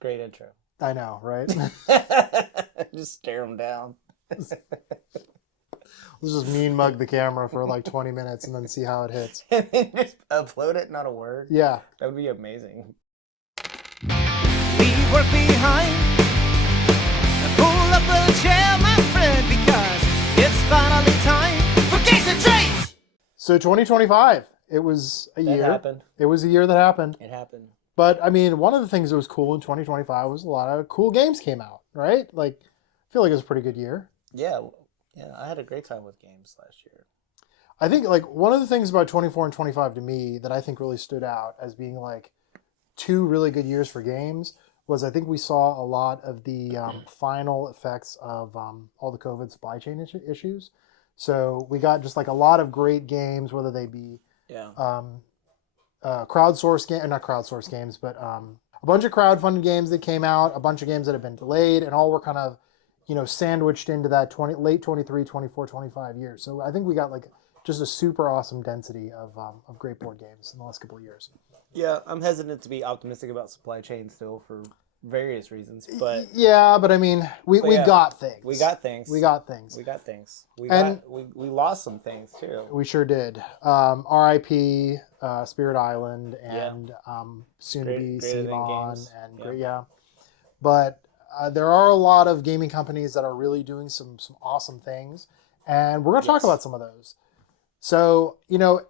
Great intro. I know, right? Just stare them down. Let's just mean mug the camera for like 20 minutes and then see how it hits. And then just upload it, not a word. Yeah. That would be amazing. Leave work behind and pull up a chair, my friend, because it's finally time for Games and Trades. So 2025, it was a year. That happened. It was a year that happened. It happened. But I mean, one of the things that was cool in 2025 was a lot of cool games came out, right? Like, I feel like it was a pretty good year. Yeah, I had a great time with games last year. I think like one of the things about 24 and 25 to me that I think really stood out as being like two really good years for games was I think we saw a lot of the final effects of all the COVID supply chain issues. So we got just like a lot of great games, whether they be crowdsourced games, but a bunch of crowdfunded games that came out, a bunch of games that have been delayed, and all were kind of, sandwiched into that late 23, 24, 25 years. So I think we got like just a super awesome density of great board games in the last couple of years. Yeah, I'm hesitant to be optimistic about supply chain still for various reasons, but yeah, but I mean, we got things. We got things. We got things. We lost some things too. We sure did. R.I.P. Spirit Island and soon to be Simon and yeah. But there are a lot of gaming companies that are really doing some awesome things, and we're going to talk about some of those. So,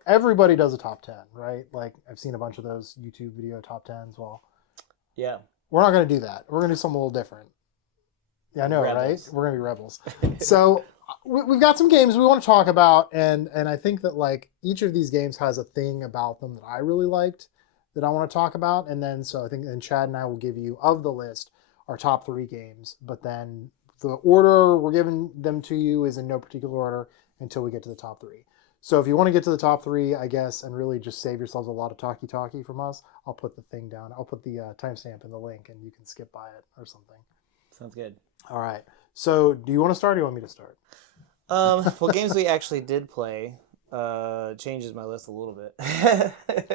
everybody does a top 10, right? Like, I've seen a bunch of those YouTube video top 10s. Well, yeah. We're not going to do that. We're going to do something a little different. Yeah, I know, Rebels. right? We're going to be rebels. So, we've got some games we want to talk about, and I think that, like, each of these games has a thing about them that I really liked that I want to talk about, and then, so I think, and Chad and I will give you, of the list, our top 3 games, but then the order we're giving them to you is in no particular order until we get to the top 3. So if you want to get to the top 3, I guess, and really just save yourselves a lot of talkie from us, I'll put the thing down. I'll put the timestamp in the link, and you can skip by it or something. Sounds good. All right. So do you want to start, or do you want me to start? Well, games we actually did play changes my list a little bit.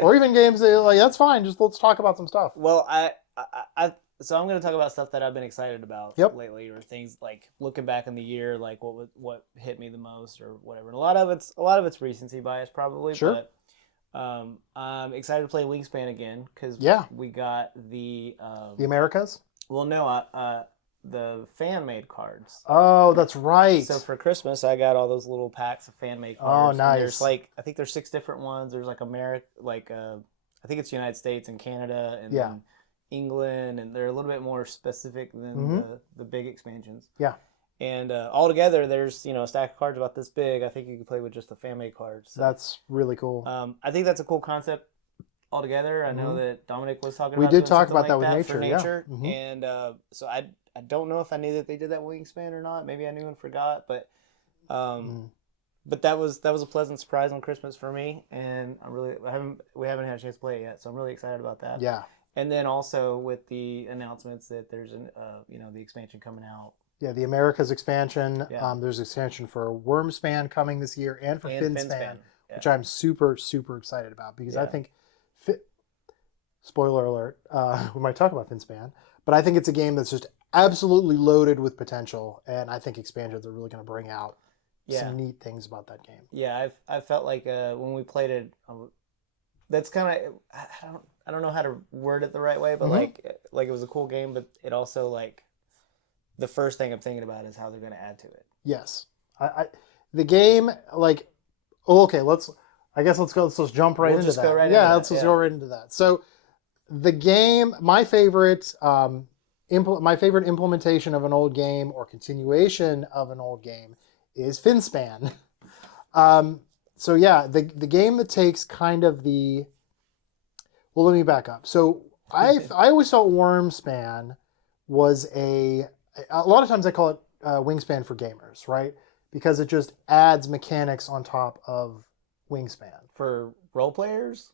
Or even games that, like, that's fine. Just let's talk about some stuff. Well, so I'm going to talk about stuff that I've been excited about lately, or things like looking back in the year, like what hit me the most or whatever. And a lot of it's recency bias probably, sure. But I'm excited to play Wingspan again because we got the Americas. Well, no, the fan made cards. Oh, that's right. So for Christmas, I got all those little packs of fan made cards. Oh, nice. There's like I think there's 6 different ones. There's like I think it's United States and Canada and then England, and they're a little bit more specific than the big expansions. Yeah. And altogether, there's a stack of cards about this big. I think you can play with just the fan made cards. So, that's really cool. I think that's a cool concept altogether. I know that Dominic was talking about. We did talk about like that with Nature. Nature. Yeah. And so I don't know if I knew that they did that Wingspan or not. Maybe I knew and forgot, but that was a pleasant surprise on Christmas for me, and we haven't had a chance to play it yet, so I'm really excited about that. Yeah. And then also with the announcements that there's the expansion coming out. Yeah, the Americas expansion. Yeah. There's expansion for Wormspan coming this year, and for Finspan, which I'm super, super excited about because I think, spoiler alert, we might talk about Finspan, but I think it's a game that's just absolutely loaded with potential, and I think expansions are really going to bring out some neat things about that game. Yeah, I felt like when we played it, that's kind of I don't know how to word it the right way, but like it was a cool game, but it also like the first thing I'm thinking about is how they're going to add to it. Yes, the game like okay, let's jump right into that. Let's just go right into that. So the game, my favorite implementation of an old game or continuation of an old game is Finspan. So yeah, the game that takes kind of the. Well, let me back up. So I always thought Wormspan was a lot of times I call it Wingspan for gamers, right? Because it just adds mechanics on top of Wingspan. For role players?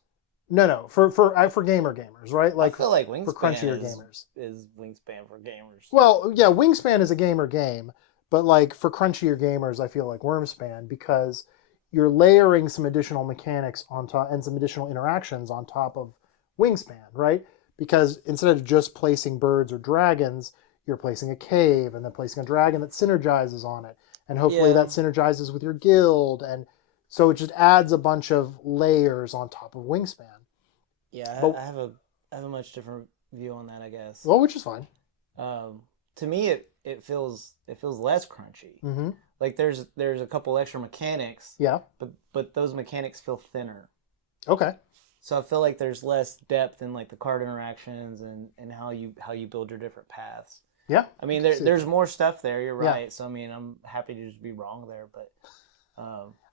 No, for gamers, right? Like I feel like Wingspan for crunchier gamers is Wingspan for gamers. Well, yeah, Wingspan is a gamer game, but like for crunchier gamers, I feel like Wormspan because you're layering some additional mechanics on top and some additional interactions on top of Wingspan, right? because instead of just placing birds or dragons, you're placing a cave and then placing a dragon that synergizes on it. And hopefully that synergizes with your guild. And so it just adds a bunch of layers on top of Wingspan. Yeah, I have a much different view on that, I guess. Well, which is fine. To me, it feels less crunchy. Mm-hmm. Like there's a couple extra mechanics. Yeah. But those mechanics feel thinner. Okay. So I feel like there's less depth in like the card interactions and how you build your different paths. Yeah. I mean, there's more stuff there. You're right. Yeah. So I mean, I'm happy to just be wrong there, but.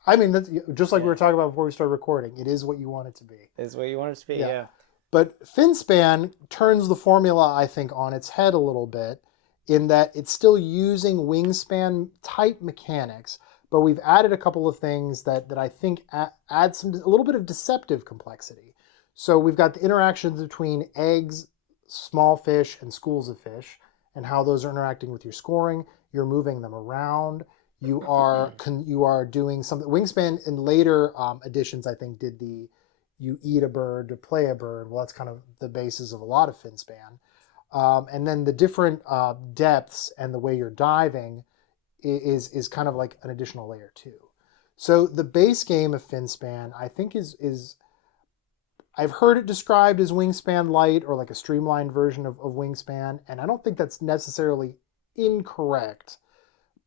I mean, that's just like we were talking about before we started recording. It is what you want it to be. It's what you want it to be. Yeah. But Finspan turns the formula, I think, on its head a little bit, in that it's still using Wingspan type mechanics, but we've added a couple of things that I think add a little bit of deceptive complexity. So we've got the interactions between eggs, small fish, and schools of fish, and how those are interacting with your scoring. You're moving them around. You are doing something. Wingspan in later editions, I think, did you eat a bird to play a bird. Well, that's kind of the basis of a lot of Finspan. And then the different depths and the way you're diving is kind of like an additional layer too. So the base game of Finspan, I think, is I've heard it described as Wingspan Lite or like a streamlined version of Wingspan, and I don't think that's necessarily incorrect.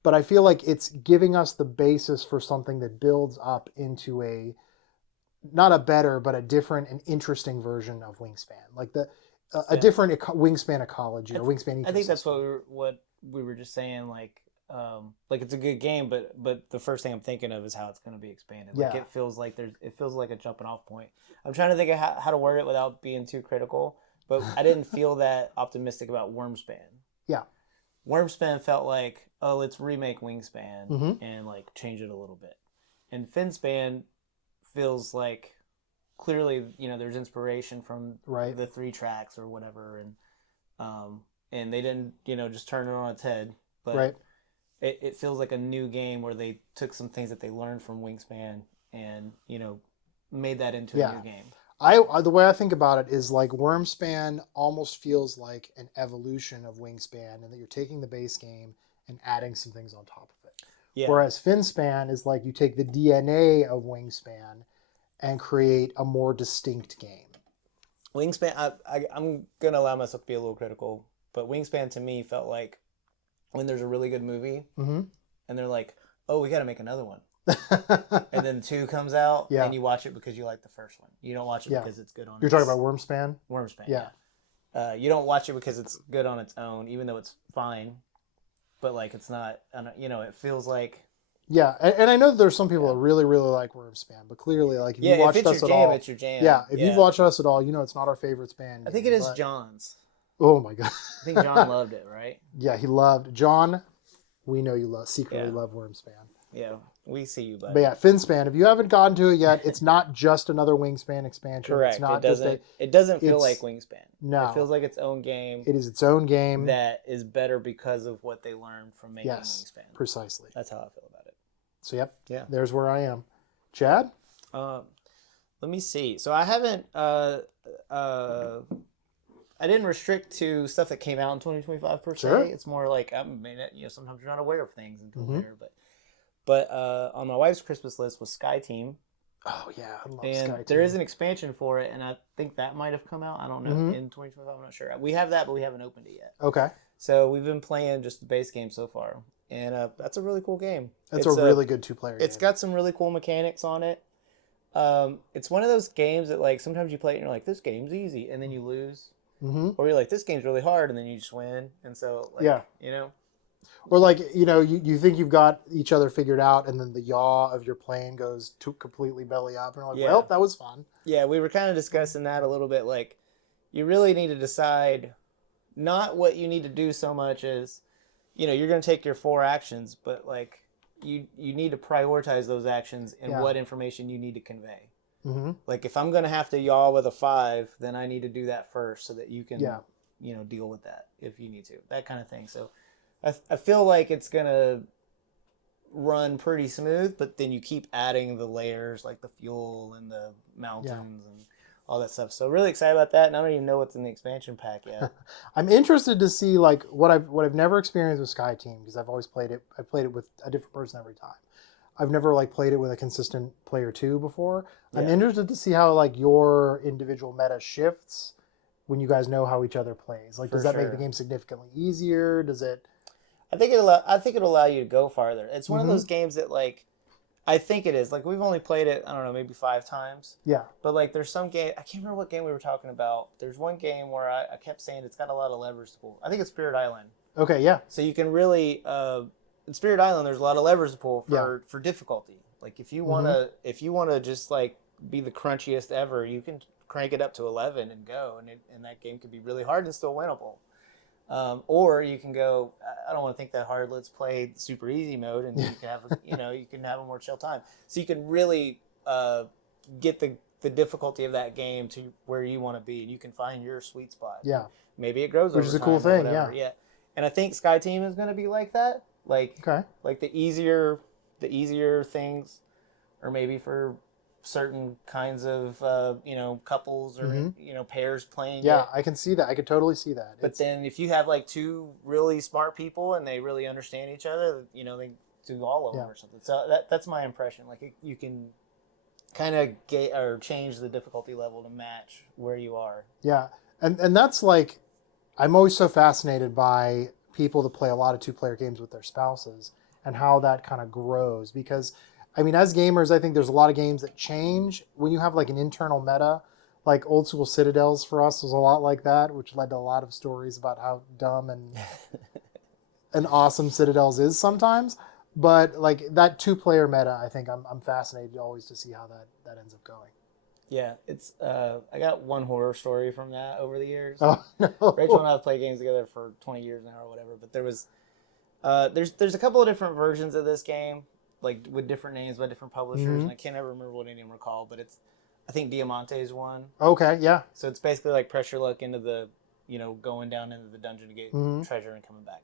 But I feel like it's giving us the basis for something that builds up into not a better, but a different and interesting version of Wingspan. Like a different Wingspan ecology or Wingspan ecosystem. I think that's what we were just saying, like it's a good game, but the first thing I'm thinking of is how it's going to be expanded. Like it feels like a jumping off point. I'm trying to think of how to word it without being too critical, but I didn't feel that optimistic about Wormspan. Yeah. Wormspan felt like, oh, let's remake Wingspan and like change it a little bit. And Finspan feels like clearly, there's inspiration from the 3 tracks or whatever, and they didn't, just turn it on its head. But it feels like a new game where they took some things that they learned from Wingspan and, made that into a new game. The way I think about it is like Wormspan almost feels like an evolution of Wingspan, and that you're taking the base game and adding some things on top of it. Yeah. Whereas Finspan is like you take the DNA of Wingspan and create a more distinct game. Wingspan, I'm going to allow myself to be a little critical, but Wingspan to me felt like when there's a really good movie and they're like, oh, we got to make another one. And then 2 comes out and you watch it because you like the first one. You don't watch it because it's good on You're talking about Wormspan? Wormspan, yeah. You don't watch it because it's good on its own, even though it's fine. But like it's not, it feels like... Yeah, and I know that there's some people that really, really like Wormspan, but clearly, like if you watched us at all... it's your jam. Yeah, if you've watched us at all, it's not our favorite span. I think it is John's. Oh my God. I think John loved it, right? Yeah, he loved... John, we know you secretly love Wormspan. Yeah, we see you, buddy. But yeah, Finspan, if you haven't gotten to it yet, it's not just another Wingspan expansion. Correct. It's not it doesn't feel like Wingspan. No. It feels like its own game. It is its own game. That is better because of what they learned from making Wingspan. Precisely. That's how I feel about it. So, yeah, there's where I am. Chad? Let me see. So I haven't... I didn't restrict to stuff that came out in 2025 per se. Sure. It's more like, sometimes you're not aware of things until later, But on my wife's Christmas list was Sky Team. Oh, yeah. I love and Sky Team. there is an expansion for it, and I think that might have come out. I don't know. In 2025, I'm not sure. We have that, but we haven't opened it yet. Okay. So we've been playing just the base game so far. And that's a really cool game. It's a really good 2-player game. It's got some really cool mechanics on it. It's one of those games that like sometimes you play it and you're like, this game's easy, and then you lose. Or you're like, this game's really hard, and then you just win. And so, like, Or like, you think you've got each other figured out, and then the yaw of your plane goes to completely belly up, and you're like, well, that was fun. Yeah, we were kind of discussing that a little bit. Like, you really need to decide not what you need to do so much as, you're going to take your 4 actions, but like, you need to prioritize those actions and what information you need to convey. Like, if I'm going to have to yaw with a 5, then I need to do that first so that you can, deal with that if you need to. That kind of thing. So I feel like it's going to run pretty smooth, but then you keep adding the layers like the fuel and the mountains and all that stuff. So really excited about that, and I don't even know what's in the expansion pack yet. I'm interested to see like what I've never experienced with Sky Team, because I've always played it. I played it with a different person every time. I've never like played it with a consistent player 2 before. I'm interested to see how like your individual meta shifts when you guys know how each other plays. Like, does that make the game significantly easier? Does it? I think it'll allow you to go farther. It's one of those games that like. I think it is. Like, we've only played it, I don't know, maybe 5 times. Yeah. But, like, there's some game, I can't remember what game we were talking about. There's one game where I kept saying it's got a lot of levers to pull. I think it's Spirit Island. Okay, yeah. So you can really, in Spirit Island, there's a lot of levers to pull for difficulty. Like, if you want to just, like, be the crunchiest ever, you can crank it up to 11 and go. And that game could be really hard and still winnable. Or you can go, I don't want to think that hard. Let's play super easy mode, and you can have, you can have a more chill time. So you can really get the difficulty of that game to where you want to be, and you can find your sweet spot. Yeah. Maybe it grows over time. Which is a cool thing. Yeah. And I think Sky Team is going to be like that. Like the easier things, or maybe for certain kinds of couples or pairs playing it. I can see that. I could totally see that. But then if you have like 2 really smart people and they really understand each other, they do all of them or something. So that's my impression. Like, you can kind of get or change the difficulty level to match where you are. Yeah. And that's like, I'm always so fascinated by people that play a lot of 2-player games with their spouses and how that kind of grows, because I mean, as gamers, I think there's a lot of games that change when you have like an internal meta. Like old school Citadels for us was a lot like that, which led to a lot of stories about how dumb and awesome Citadels is sometimes. But like that 2-player meta, I think I'm fascinated always to see how that ends up going. Yeah, it's I got one horror story from that over the years. Oh no! Rachel and I have played games together for 20 years now or whatever. But there was there's a couple of different versions of this game, like with different names by different publishers, and I can't ever remember what any of them are called, but I think Diamante is one. Okay, yeah. So it's basically like pressure luck into the, going down into the dungeon to get treasure and coming back.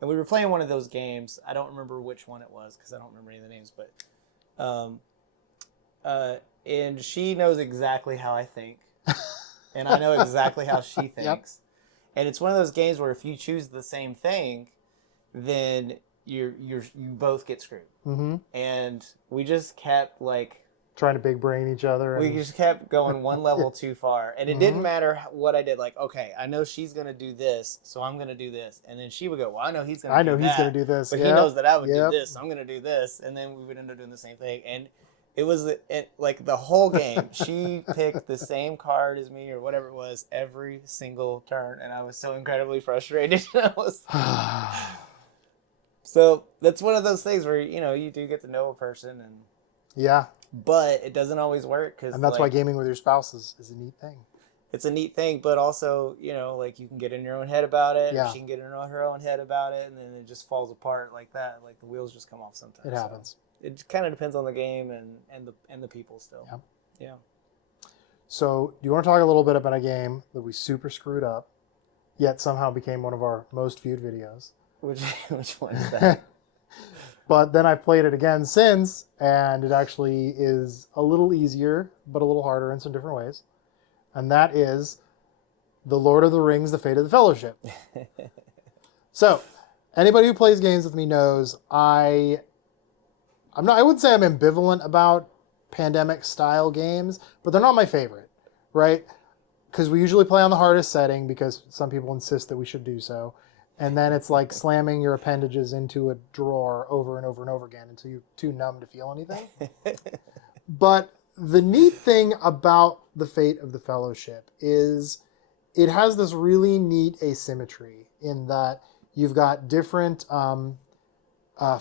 And we were playing one of those games. I don't remember which one it was because I don't remember any of the names, but and she knows exactly how I think, and I know exactly how she thinks. Yep. And it's one of those games where if you choose the same thing, then you both get screwed. And we just kept like trying to big brain each other. We just kept going one level too far, and it didn't matter what I did. Like, okay, I know she's gonna do this, so I'm gonna do this, and then she would go, well, I know he's gonna do this, but he knows that I would do this, so I'm gonna do this, and then we would end up doing the same thing. And it was like the whole game. She picked the same card as me or whatever it was every single turn, and I was so incredibly frustrated. So that's one of those things where you do get to know a person, and but it doesn't always work and that's why gaming with your spouse is a neat thing. It's a neat thing, but also like you can get in your own head about it. Yeah. She can get in her own head about it, and then it just falls apart like that. Like the wheels just come off sometimes. It happens. So it kind of depends on the game and the people still. Yeah. So do you want to talk a little bit about a game that we super screwed up, yet somehow became one of our most viewed videos? Which one is that? But then I've played it again since, and it actually is a little easier, but a little harder in some different ways. And that is The Lord of the Rings, The Fate of the Fellowship. So, anybody who plays games with me knows I wouldn't say I'm ambivalent about pandemic-style games, but they're not my favorite, right? Because we usually play on the hardest setting because some people insist that we should do so. And then it's like slamming your appendages into a drawer over and over and over again until you're too numb to feel anything. But the neat thing about The Fate of the Fellowship is it has this really neat asymmetry in that you've got different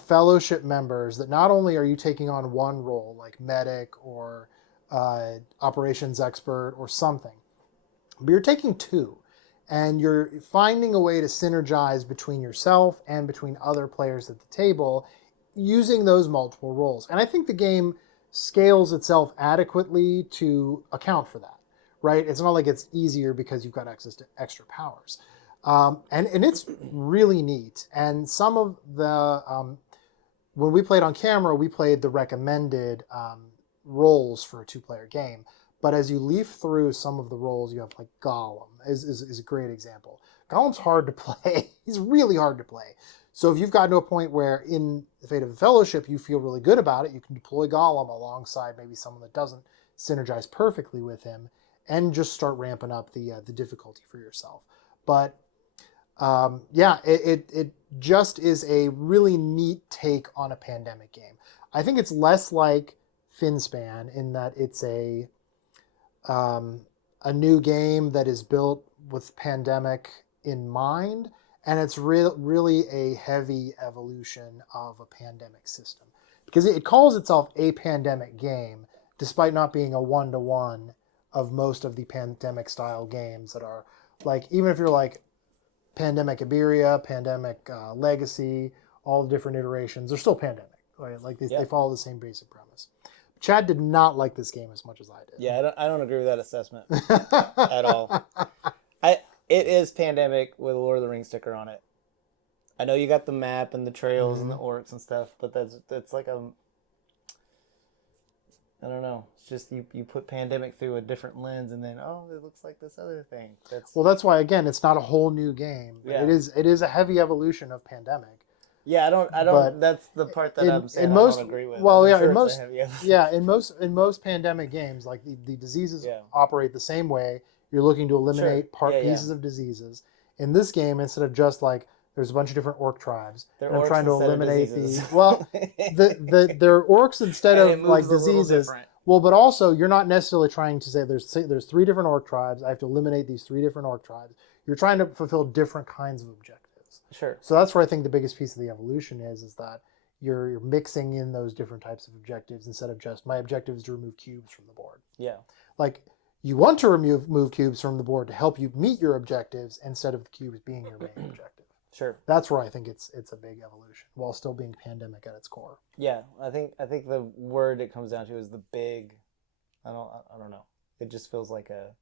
fellowship members that not only are you taking on one role, like medic or operations expert or something, but you're taking 2. And you're finding a way to synergize between yourself and between other players at the table using those multiple roles. And I think the game scales itself adequately to account for that, right? It's not like it's easier because you've got access to extra powers. And it's really neat. And some of the, when we played on camera, we played the recommended roles for a 2-player game. But as you leaf through some of the roles, you have like Gollum is a great example. Gollum's hard to play. He's really hard to play. So if you've gotten to a point where in the Fate of the Fellowship you feel really good about it, you can deploy Gollum alongside maybe someone that doesn't synergize perfectly with him, and just start ramping up the difficulty for yourself. But it just is a really neat take on a pandemic game. I think it's less like Finspan in that it's a new game that is built with pandemic in mind, and it's really a heavy evolution of a pandemic system, because it calls itself a pandemic game despite not being a one-to-one of most of the pandemic style games that are like, even if you're like Pandemic Iberia, Pandemic Legacy, all the different iterations, they're still pandemic, right? Like they follow the same basic premise. Chad did not like this game as much as I did. Yeah, I don't agree with that assessment at all. It is pandemic with a Lord of the Rings sticker on it. I know you got the map and the trails and the orcs and stuff, but that's like I don't know. It's just you put pandemic through a different lens, and then it looks like this other thing. That's why, again, it's not a whole new game. But it is a heavy evolution of pandemic. Yeah, I don't. That's the part that I'm saying I don't agree with. Well, in most pandemic games, like the diseases operate the same way. You're looking to eliminate pieces of diseases. In this game, instead of just like there's a bunch of different orc tribes, and I'm trying to eliminate these. Well, they're orcs instead of like diseases. Well, but also you're not necessarily trying to say there's 3 different orc tribes. I have to eliminate these 3 different orc tribes. You're trying to fulfill different kinds of objectives. Sure. So that's where I think the biggest piece of the evolution is that you're mixing in those different types of objectives instead of just my objective is to remove cubes from the board. Yeah. Like you want to remove cubes from the board to help you meet your objectives instead of the cubes being your main objective. Sure. That's where I think it's a big evolution while still being pandemic at its core. Yeah, I think the word it comes down to is the big. I don't know. It just feels like a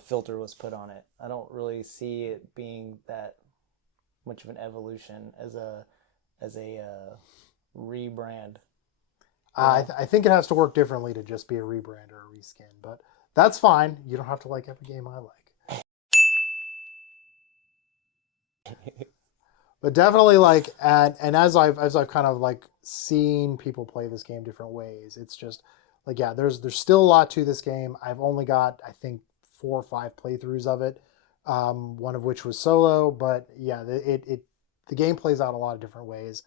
filter was put on it. I don't really see it being that much of an evolution as a rebrand. I think it has to work differently to just be a rebrand or a reskin, but that's fine. You don't have to like every game I like. But definitely like, and as I've kind of like seen people play this game different ways, it's just like, yeah, there's still a lot to this game. I've only got, I think, 4 or 5 playthroughs of it, one of which was solo, but yeah, the game plays out a lot of different ways,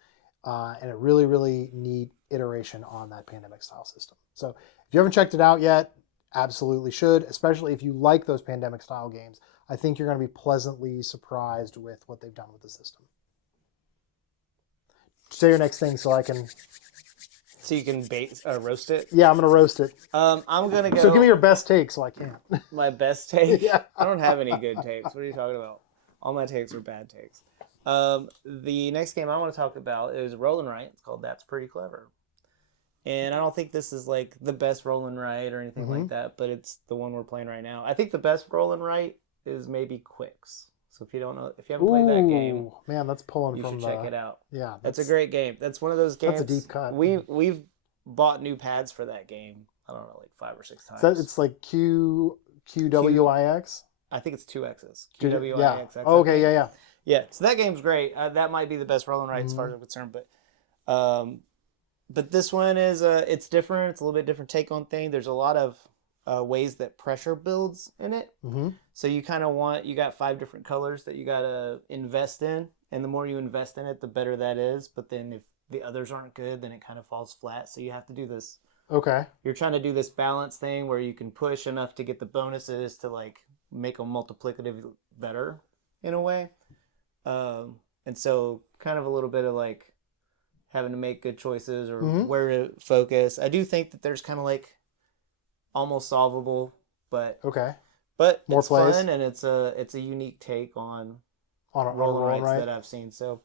and a really, really neat iteration on that pandemic style system. So if you haven't checked it out yet, absolutely should, especially if you like those pandemic style games. I think you're going to be pleasantly surprised with what they've done with the system. Say your next thing so I can... So you can roast it? Yeah, I'm going to roast it. I'm going to go... So give me your best take so I can. My best take? Yeah. I don't have any good takes. What are you talking about? All my takes are bad takes. The next game I want to talk about is Roll and Write. It's called That's Pretty Clever. And I don't think this is like the best Roll and Write or anything like that, but it's the one we're playing right now. I think the best Roll and Write is maybe Quicks. So if you haven't played that game, man, that's pulling you should check it out. Yeah, that's a great game. That's one of those games. That's a deep cut. We've bought new pads for that game. I don't know, like 5 or 6 times. So it's like QWIX. I think it's 2 X's. QWIX. Yeah. Oh, okay. Yeah. Yeah. So that game's great. That might be the best Roll and Write as far as I'm concerned. But this one is it's different. It's a little bit different take on thing. There's a lot of ways that pressure builds in it. So you kind of you got 5 different colors that you got to invest in, and the more you invest in it, the better that is. But then if the others aren't good, then it kind of falls flat. So you have to do this. Okay. You're trying to do this balance thing where you can push enough to get the bonuses to like make them multiplicative better in a way. And so kind of a little bit of like having to make good choices or where to focus. I do think that there's kind of like almost solvable, but more it's plays. Fun and it's a unique take on Roll and Writes that I've seen. So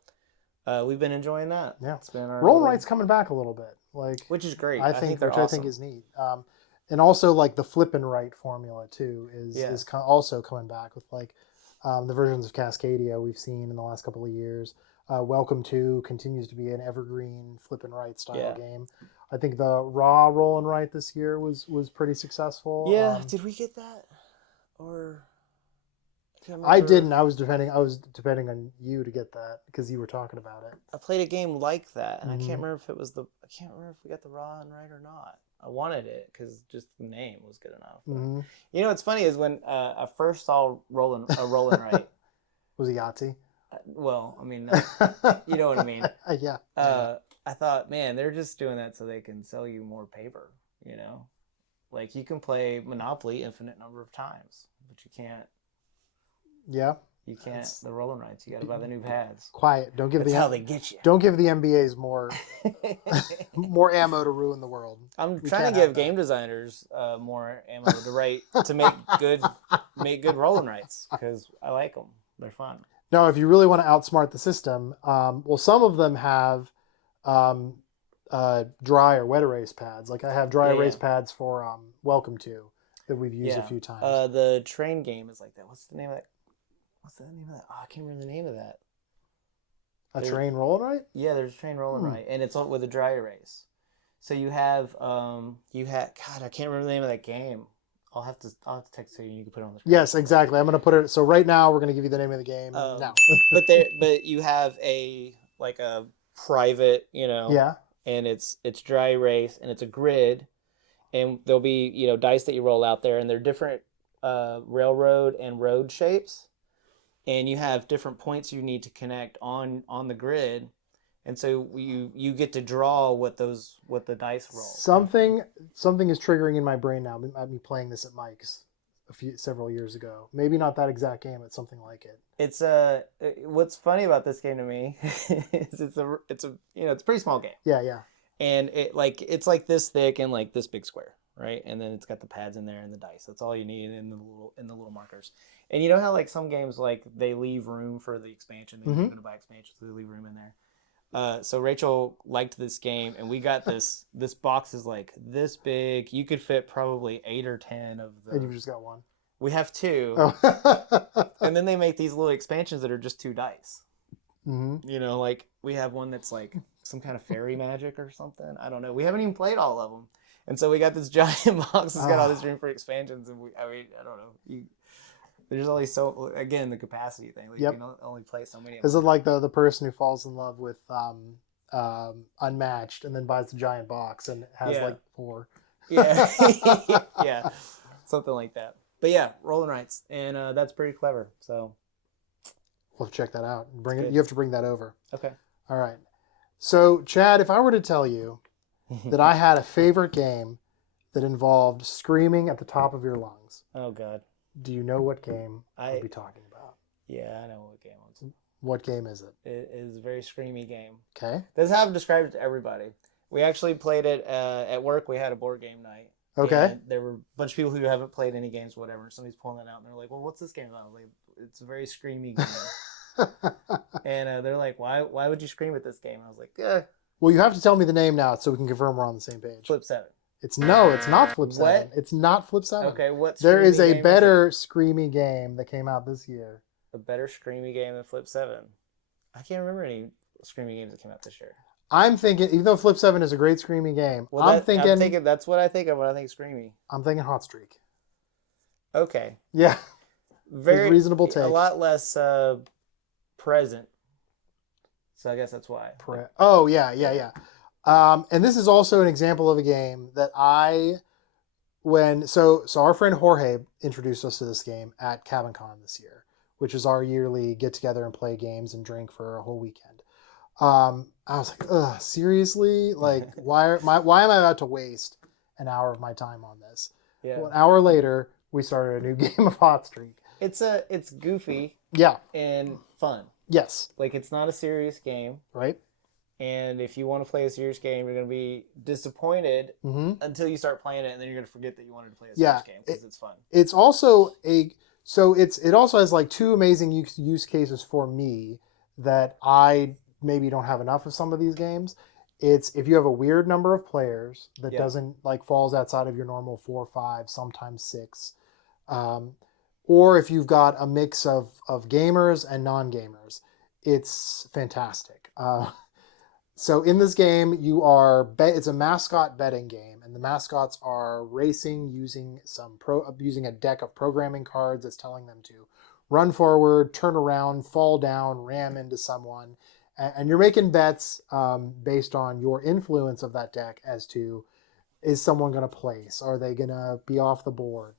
we've been enjoying that. Yeah, it's been our Roll and Write's coming back a little bit, which is great. I think I think is neat. And also like the flip and write formula too is also coming back with like the versions of Cascadia we've seen in the last couple of years. Welcome to continues to be an evergreen flip and write style game. I think the Raw Roll and Write this year was pretty successful. Yeah, did we get that? Or I didn't. I was depending on you to get that because you were talking about it. I played a game like that, and I can't remember if it was I can't remember if we got the Raw and Write or not. I wanted it because just the name was good enough. You know what's funny is when I first saw Roll and Write. Was it Yahtzee? Well, I mean, you know what I mean. Yeah. I thought, man, they're just doing that so they can sell you more paper. You know, like you can play Monopoly infinite number of times, but you can't. Yeah. You can't. The Roll and Writes. You got to buy the new pads. Quiet. Don't give That's how they get you. Don't give the MBAs more ammo to ruin the world. I'm trying to give game designers more ammo to write to make good Roll and Writes because I like them. They're fun. No, if you really want to outsmart the system, well, some of them have dry or wet erase pads. Like I have dry erase pads for Welcome To that we've used a few times. The train game is like that. What's the name of that? Oh, I can't remember the name of that. Train Roll and Write? Yeah, there's a train Roll and Write, and it's with a dry erase. So you have God, I can't remember the name of that game. I'll have to text you and you can put it on the screen. Yes, exactly. I'm going to put it. So right now we're going to give you the name of the game now. but you have a private, Yeah. And it's dry erase and it's a grid, and there'll be dice that you roll out there, and they're different railroad and road shapes, and you have different points you need to connect on the grid. And so you get to draw what the dice roll. Something is triggering in my brain now. Me playing this at Mike's several years ago. Maybe not that exact game, but something like it. It's what's funny about this game to me is it's a pretty small game. Yeah. And it's like this thick and like this big square, right? And then it's got the pads in there and the dice. That's all you need in the little markers. And you know how like some games like they leave room for the expansion. They're going to buy expansions, so they leave room in there. So Rachel liked this game, and we got this box is like this big. You could fit probably 8 or 10 of the. And you've just got one. We have 2. Oh. And then they make these little expansions that are just 2 dice. Like we have one that's like some kind of fairy magic or something. I don't know. We haven't even played all of them. And so we got this giant box that's got all this room for expansions, and I don't know. There's only the capacity thing. Like, you can only play so many. Is it like the person who falls in love with Unmatched and then buys the giant box and has like 4? Yeah, yeah, something like that. But yeah, Roll and Writes, and that's pretty clever. So we'll have to check that out. You have to bring that over. Okay. All right. So Chad, if I were to tell you that I had a favorite game that involved screaming at the top of your lungs. Oh God. Do you know what game I'll be talking about? Yeah, I know what game it is. What game is it? It is a very screamy game. Okay. This is how I've described it to everybody. We actually played it at work. We had a board game night. Okay. And there were a bunch of people who haven't played any games or whatever. And somebody's pulling that out, and they're like, well, what's this game about? I was like, it's a very screamy game. And they're like, why would you scream at this game? And I was like, Well, you have to tell me the name now so we can confirm we're on the same page. Flip 7. It's not Flip 7. What? It's not Flip 7. Okay, what? There is a better screamy game that came out this year. A better screamy game than Flip 7. I can't remember any screamy games that came out this year. I'm thinking, even though Flip 7 is a great screamy game, I'm thinking that's what I think of when I think screamy. I'm thinking Hot Streak. Okay. Yeah. Very reasonable take. A lot less present. So I guess that's why. Oh, yeah. And this is also an example of a game that so our friend Jorge introduced us to this game at CabinCon this year, which is our yearly get together and play games and drink for a whole weekend. I was like, ugh, seriously? Like, why am I about to waste an hour of my time on this? Yeah. Well, an hour later, we started a new game of Hot Streak. It's goofy. Yeah. And fun. Yes. Like, it's not a serious game. Right. And if you want to play a serious game, you're going to be disappointed until you start playing it, and then you're going to forget that you wanted to play a serious game because it's fun. It's also it also has like 2 amazing use cases for me that I maybe don't have enough of some of these games. It's if you have a weird number of players that doesn't falls outside of your normal 4 or 5, sometimes 6, or if you've got a mix of gamers and non-gamers, it's fantastic. So in this game, it's a mascot betting game, and the mascots are racing using using a deck of programming cards that's telling them to run forward, turn around, fall down, ram into someone, and you're making bets based on your influence of that deck as to, is someone going to place? Are they going to be off the board?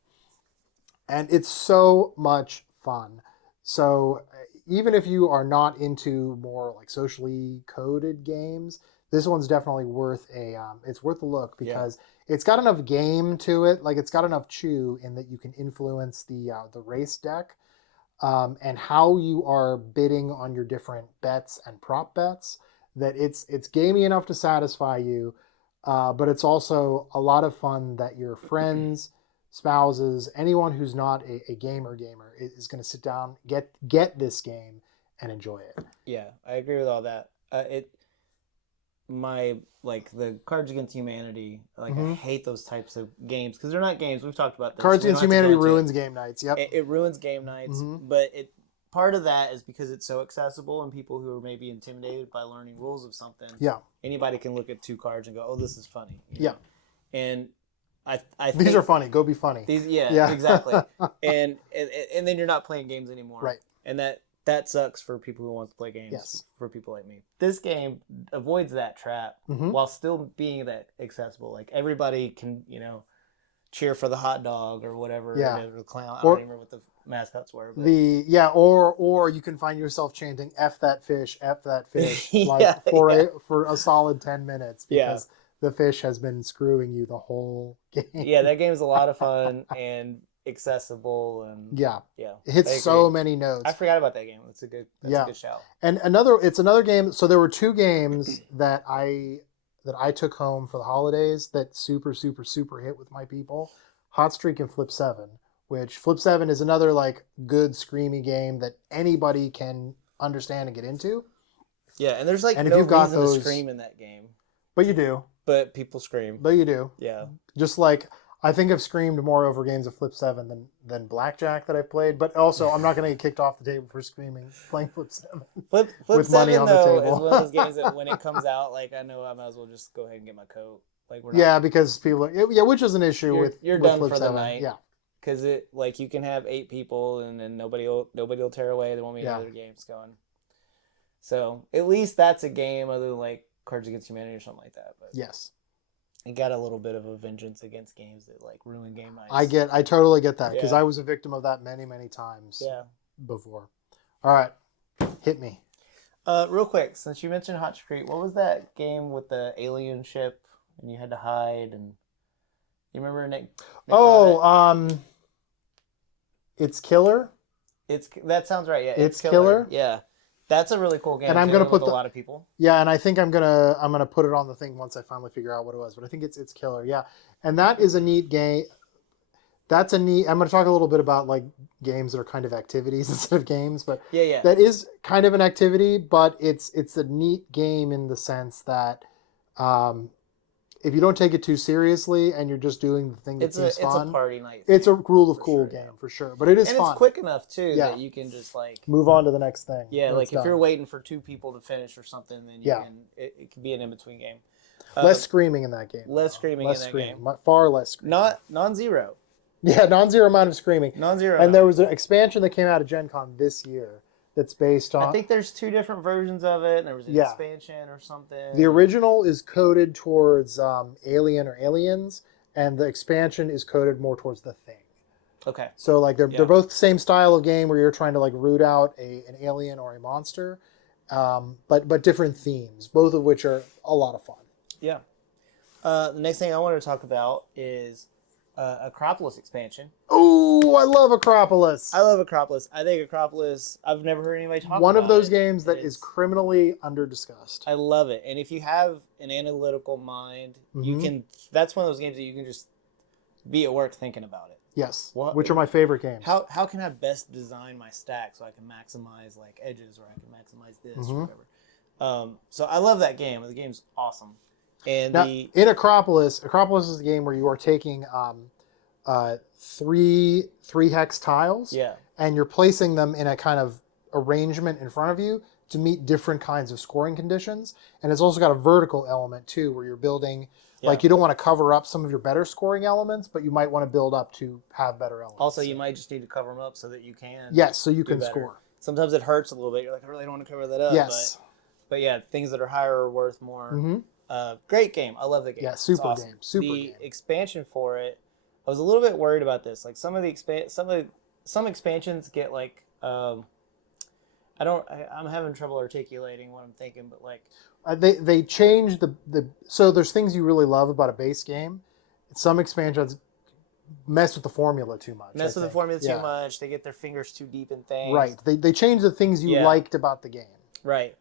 And it's so much fun. So even if you are not into more like socially coded games, this one's definitely worth it's worth a look, because it's got enough game to it. Like, it's got enough chew in that you can influence the race deck, and how you are bidding on your different bets and prop bets, that it's gamey enough to satisfy you, but it's also a lot of fun that your friends, spouses, anyone who's not a gamer is going to sit down, get this game and enjoy it. Yeah, I agree with all that. The Cards Against Humanity, I hate those types of games because they're not games. We've talked about this. Cards Against Humanity ruins game nights. Yep. It ruins game nights, but part of that is because it's so accessible, and people who are maybe intimidated by learning rules of something. Yeah. Anybody can look at 2 cards and go, "Oh, this is funny." Yeah. And I think these are funny. Go be funny. Yeah, exactly. and then you're not playing games anymore. Right. And that sucks for people who want to play games. Yes. For people like me. This game avoids that trap while still being that accessible. Like, everybody can, cheer for the hot dog or whatever. Yeah. Or the clown. I don't remember what the mascots were. But... Or you can find yourself chanting "F that fish, F that fish," for a solid 10 minutes, because the fish has been screwing you the whole game. Yeah, that game is a lot of fun and accessible, and it hits so many notes. I forgot about that game. That's a good shout. And another game. So there were 2 games that I took home for the holidays that super hit with my people: Hot Streak and Flip 7. Which Flip 7 is another good screamy game that anybody can understand and get into. Yeah, and there's no reason to scream in that game. But you do. But people scream. But you do. Yeah. Just I think I've screamed more over games of Flip 7 than Blackjack that I've played. But also, I'm not going to get kicked off the table for playing Flip 7. Flip with 7, money on the though, table. is one of those games that when it comes out, I know I might as well just go ahead and get my coat. Because people... Yeah, which is an issue with You're with done Flip for 7. the night. Yeah. Because you can have 8 people and then nobody will tear away. There won't be any other games going. So at least that's a game other than Cards Against Humanity or something like that. But yes. It got a little bit of a vengeance against games that ruin game nights. I totally get that, because I was a victim of that many times. Before. All right, hit me. Real quick, since you mentioned Hot Streak, what was that game with the alien ship and you had to hide, and you remember Nick? It's Killer. That sounds right. Yeah, it's Killer. Yeah. That's a really cool game. And I'm gonna put a lot of people. Yeah, and I think I'm gonna put it on the thing once I finally figure out what it was. But I think it's Killer. Yeah, and that is a neat game. I'm gonna talk a little bit about games that are kind of activities instead of games. But that is kind of an activity, but it's a neat game in the sense that if you don't take it too seriously and you're just doing the thing that seems fun, it's a party night. It's a rule of cool game for sure, but it is fun. And it's quick enough too that you can just move on to the next thing. Yeah, if you're waiting for 2 people to finish or something, then it can be an in-between game. Less screaming in that game. Less screaming in that game. Far less screaming. Not non-zero. Yeah, non-zero amount of screaming. Non-zero. And there was an expansion that came out of Gen Con this year that's based on... I think there's 2 different versions of it, and there was an expansion or something. The original is coded towards Alien or Aliens, and the expansion is coded more towards The Thing. Okay. So they're both the same style of game where you're trying to root out an alien or a monster, but different themes, both of which are a lot of fun. Yeah. The next thing I wanted to talk about is Acropolis expansion. Oh, I love Acropolis. I love Acropolis. I think Acropolis, I've never heard anybody talk about it. One of those games that is criminally under-discussed. I love it. And if you have an analytical mind, you can... That's one of those games that you can just be at work thinking about it. Yes, which are my favorite games. How can I best design my stack so I can maximize edges, or I can maximize this or whatever. So I love that game. The game's awesome. And now, in Acropolis is the game where you are taking 3 hex tiles, and you're placing them in a kind of arrangement in front of you to meet different kinds of scoring conditions. And it's also got a vertical element too, where you're building, like you don't want to cover up some of your better scoring elements, but you might want to build up to have better elements. Also, you might just need to cover them up so that you can. Yes, so you can better. score. Sometimes it hurts a little bit. You're like, I really don't want to cover that up. Yes. But yeah, things that are higher are worth more. Great game. I love the game. Yeah, super awesome. game. Super the game. expansion for it, I was a little bit worried about this. Like some expansions get like I'm having trouble articulating what I'm thinking, but like they change the so there's things you really love about a base game. Some expansions mess with the formula too much. Mess with the formula too much. They get their fingers too deep in things. Right. They change the things you liked about the game. Right.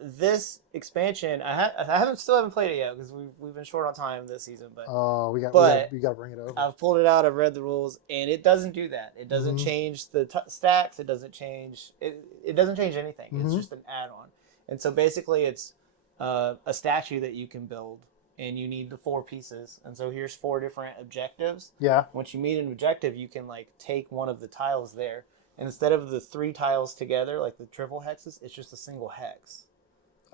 This expansion, I still haven't played it yet because we've been short on time this season. But we got to bring it over. I've pulled it out. I've read the rules, and it doesn't do that. It doesn't change the stacks. It doesn't change it doesn't change anything. It's just an add-on. And so basically, it's a statue that you can build, and you need the 4 pieces. And so here's 4 different objectives. Yeah. Once you meet an objective, you can like take one of the tiles there. And instead of the 3 tiles together, like the triple hexes, it's just a single hex.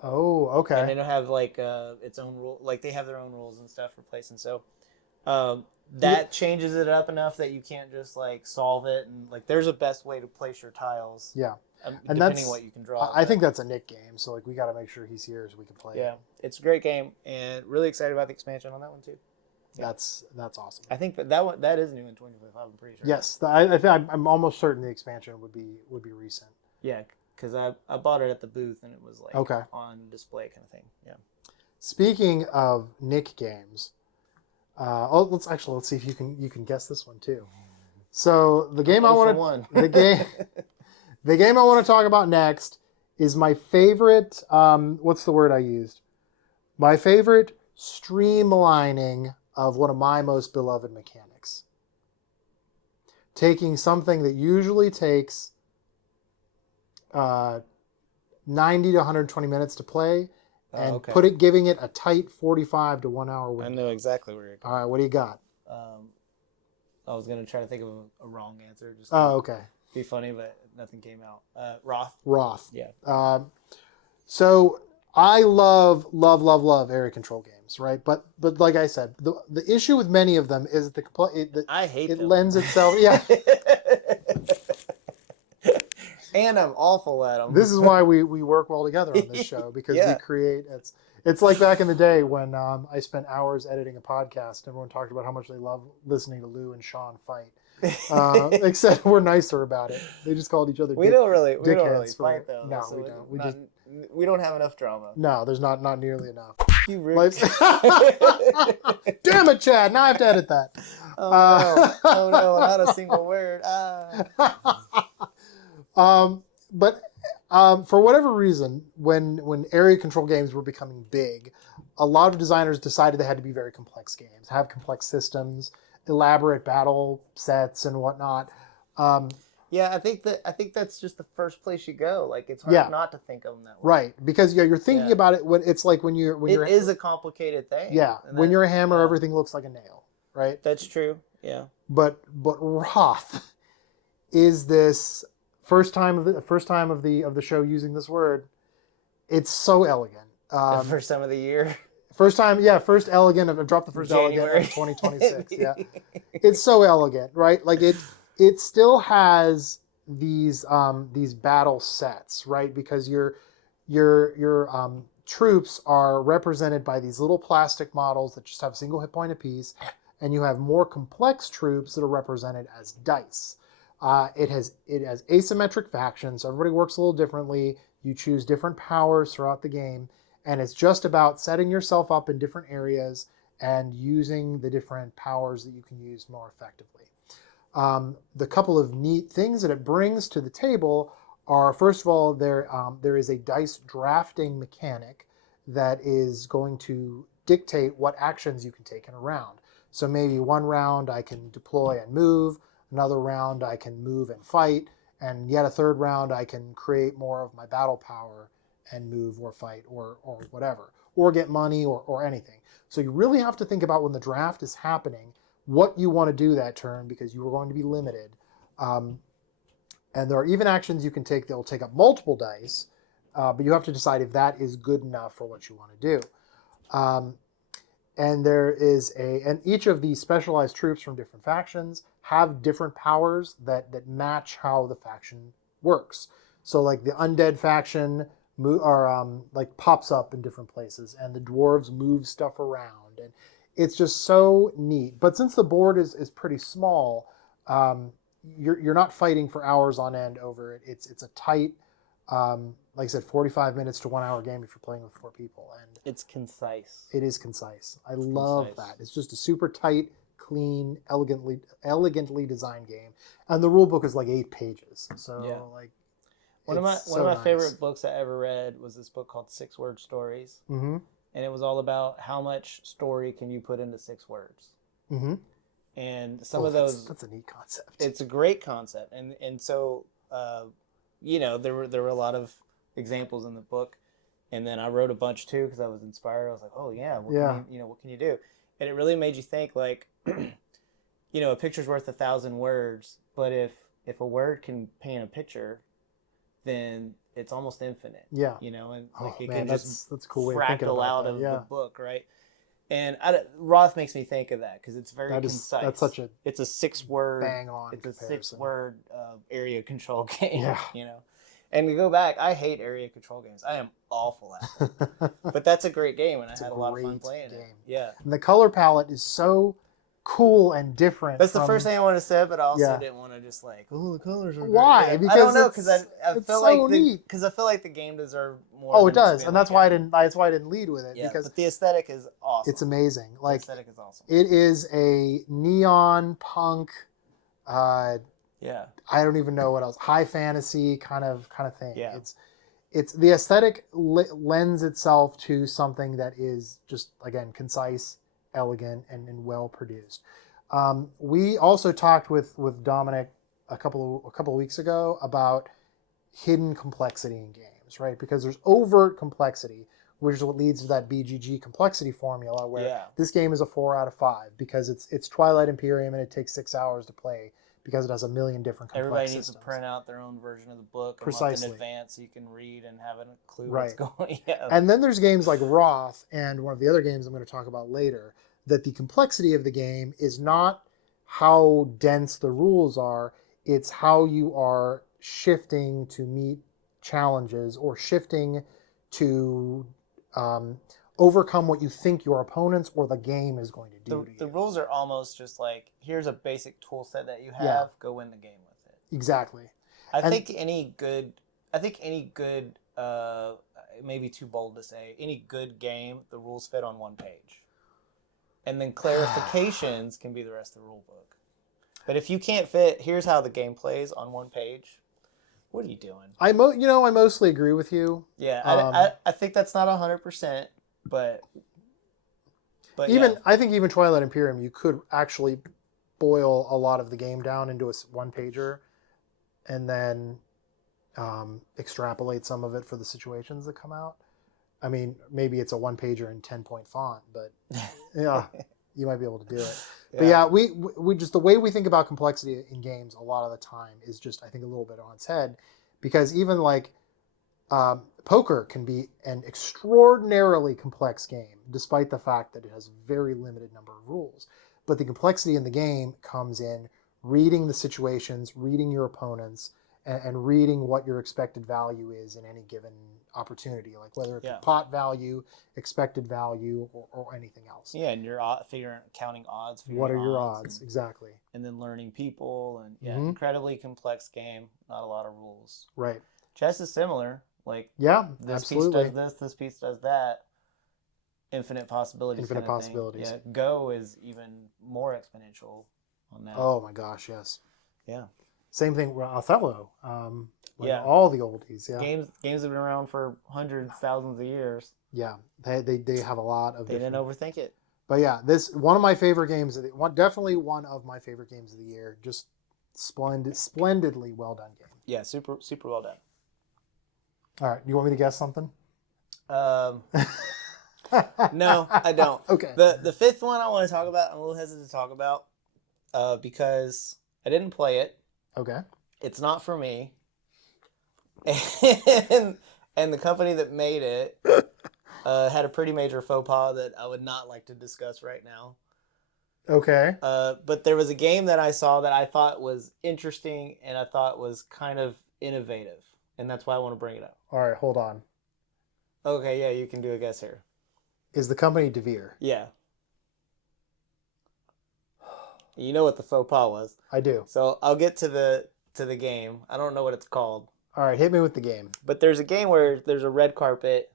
Oh, okay. And it'll have like its own rule, like they have their own rules and stuff for placing. So that changes it up enough that you can't just like solve it. And like there's a best way to place your tiles. Yeah. And depending on what you can draw. I think that's a Nick game, so like we got to make sure he's here so we can play it. Yeah, it's a great game, and really excited about the expansion on that one too. Yeah. That's awesome. I think that one that is new in 2025. I'm pretty sure. Yes, I'm almost certain the expansion would be recent. Yeah, because I bought it at the booth and it was like on display kind of thing. Yeah. Speaking of Nick games, let's see if you can guess this one too. So the game the game I want to talk about next is my favorite. What's the word I used? My favorite streamlining of one of my most beloved mechanics. Taking something that usually takes 90 to 120 minutes to play and giving it a tight 45 to 1 hour window. I know exactly where you're going. All right, what do you got? I was going to try to think of a wrong answer. Just okay. Be funny, but nothing came out. Roth. Yeah. So I love area control games, right? But like I said, the issue with many of them is I hate it them. lends itself. Yeah. And I'm awful at them. This is why we work well together on this show, because we create. It's like back in the day when I spent hours editing a podcast. Everyone talked about how much they love listening to Lou and Sean fight. Except we're nicer about it. They just called each other. We don't really fight though. No, so we don't. We don't have enough drama. No, there's not nearly enough. You really? Damn it, Chad! Now I have to edit that. Oh no! Not a single word. But for whatever reason, when area control games were becoming big, a lot of designers decided they had to be very complex games, have complex systems, elaborate battle sets and whatnot. Yeah, I think that's just the first place you go. Like it's hard not to think of them that way. Right, because you're thinking about it when it's like when you're it is a complicated thing. Yeah, when you're a hammer, everything looks like a nail, right? That's true. Yeah. But Roth is this first time of the show using this word. It's so elegant. The first time of the year. First elegant. I've dropped the first January. Elegant of 2026. Yeah, it's so elegant, right? Like it still has these battle sets, right? Because your troops are represented by these little plastic models that just have a single hit point apiece, and you have more complex troops that are represented as dice. It has asymmetric factions, so everybody works a little differently. You choose different powers throughout the game, and it's just about setting yourself up in different areas and using the different powers that you can use more effectively. The couple of neat things that it brings to the table are, first of all, there is a dice drafting mechanic that is going to dictate what actions you can take in a round. So maybe one round I can deploy and move, another round I can move and fight, and yet a third round I can create more of my battle power and move or fight or whatever, or get money or anything. So you really have to think about when the draft is happening, what you want to do that turn, because you are going to be limited. And there are even actions you can take that will take up multiple dice, but you have to decide if that is good enough for what you want to do. And there is and each of these specialized troops from different factions have different powers that match how the faction works. So like the undead faction like pops up in different places, and the dwarves move stuff around, and it's just so neat. But since the board is pretty small, you're not fighting for hours on end over it. It's a tight, like I said, 45 minutes to 1 hour game if you're playing with 4 people, and it's concise. it is concise. I love that. It's just a super tight, clean, elegantly designed game, and the rule book is like 8 pages. So like, one of my favorite books I ever read was this book called 6 Word Stories, and it was all about how much story can you put into 6 words. And some of those, that's a neat concept. It's a great concept, and so there were a lot of examples in the book, and then I wrote a bunch too because I was inspired. I was like, oh yeah, what can you do? And it really made you think, like, a picture's worth 1,000 words, but if a word can paint a picture, then it's almost infinite. Yeah. And like it can just that's a cool way fractal out of the book, right? And Roth makes me think of that because it's very concise. That's such a it's a 6-word bang on. It's a 6-word area control game. Yeah. And to go back, I hate area control games. I am awful at it. But that's a great game, and I had a lot of fun playing it. Yeah. And the color palette is so cool and different. That's the first thing I want to say, but I also didn't want to just like, oh, the colors are great. Why? Yeah, because I don't know, because I feel like neat. Because I feel like the game deserves more. Oh, it does, and that's why I didn't lead with it. Yeah, because but the aesthetic is awesome. It's amazing. Like, the aesthetic is awesome. It is a neon punk. I don't even know what else. High fantasy kind of thing. Yeah. It's the aesthetic lends itself to something that is just, again, concise, elegant, and well produced. We also talked with Dominic a couple of weeks ago about hidden complexity in games, right? Because there's overt complexity, which is what leads to that BGG complexity formula, where this game is a 4 out of 5 because it's Twilight Imperium and it takes 6 hours to play because it has a million different complex Everybody systems. Needs to print out their own version of the book Precisely. In advance so you can read and have a clue what's going. And then there's games like Roth and one of the other games I'm going to talk about later, that the complexity of the game is not how dense the rules are, it's how you are shifting to meet challenges or shifting to overcome what you think your opponents or the game is going to do to you. The rules are almost just like, here's a basic tool set that you have, go win the game with it. Exactly. I think any good, maybe too bold to say, any good game, the rules fit on one page. And then clarifications can be the rest of the rule book. But if you can't fit, here's how the game plays on one page, what are you doing? I mostly agree with you. Yeah, I think that's not 100%, but I think even Twilight Imperium, you could actually boil a lot of the game down into a one pager, and then extrapolate some of it for the situations that come out. I mean, maybe it's a 1-pager in 10-point font, but you might be able to do it. Yeah. But we just, the way we think about complexity in games a lot of the time is just, I think, a little bit on its head, because even like poker can be an extraordinarily complex game, despite the fact that it has a very limited number of rules. But the complexity in the game comes in reading the situations, reading your opponents, and reading what your expected value is in any given opportunity, like whether it be pot value, expected value, or anything else. Yeah, and you're counting odds. What are your odds? Exactly. And then learning people, and incredibly complex game, not a lot of rules. Right. Chess is similar. Like, this absolutely. piece does this piece does that. Infinite possibilities. Infinite possibilities. Yeah, Go is even more exponential on that. Oh my gosh, yes. Yeah. Same thing with Othello. All the oldies. Yeah. Games have been around for hundreds, thousands of years. Yeah, they have a lot of. They didn't overthink it. But yeah, one of my favorite games definitely one of my favorite games of the year. Just splendidly well done game. Yeah, super well done. All right, you want me to guess something? No, I don't. Okay. The fifth one I want to talk about, I'm a little hesitant to talk about, because I didn't play it. Okay. It's not for me. And the company that made it had a pretty major faux pas that I would not like to discuss right now. Okay. But there was a game that I saw that I thought was interesting and I thought was kind of innovative. And that's why I want to bring it up. All right, hold on. Okay, yeah, you can do a guess here. Is the company DeVere? Yeah. You know what the faux pas was. I do. So I'll get to the game. I don't know what it's called. All right, hit me with the game. But there's a game where there's a red carpet.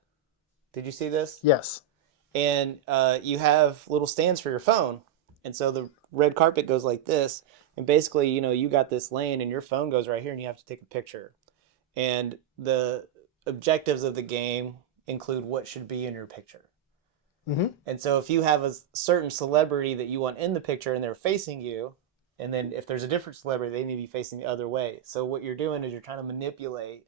Did you see this? Yes. And you have little stands for your phone. And so the red carpet goes like this. And basically, you got this lane and your phone goes right here and you have to take a picture. And the objectives of the game include what should be in your picture. Mm-hmm. And so if you have a certain celebrity that you want in the picture and they're facing you, and then if there's a different celebrity, they need to be facing the other way. So what you're doing is you're trying to manipulate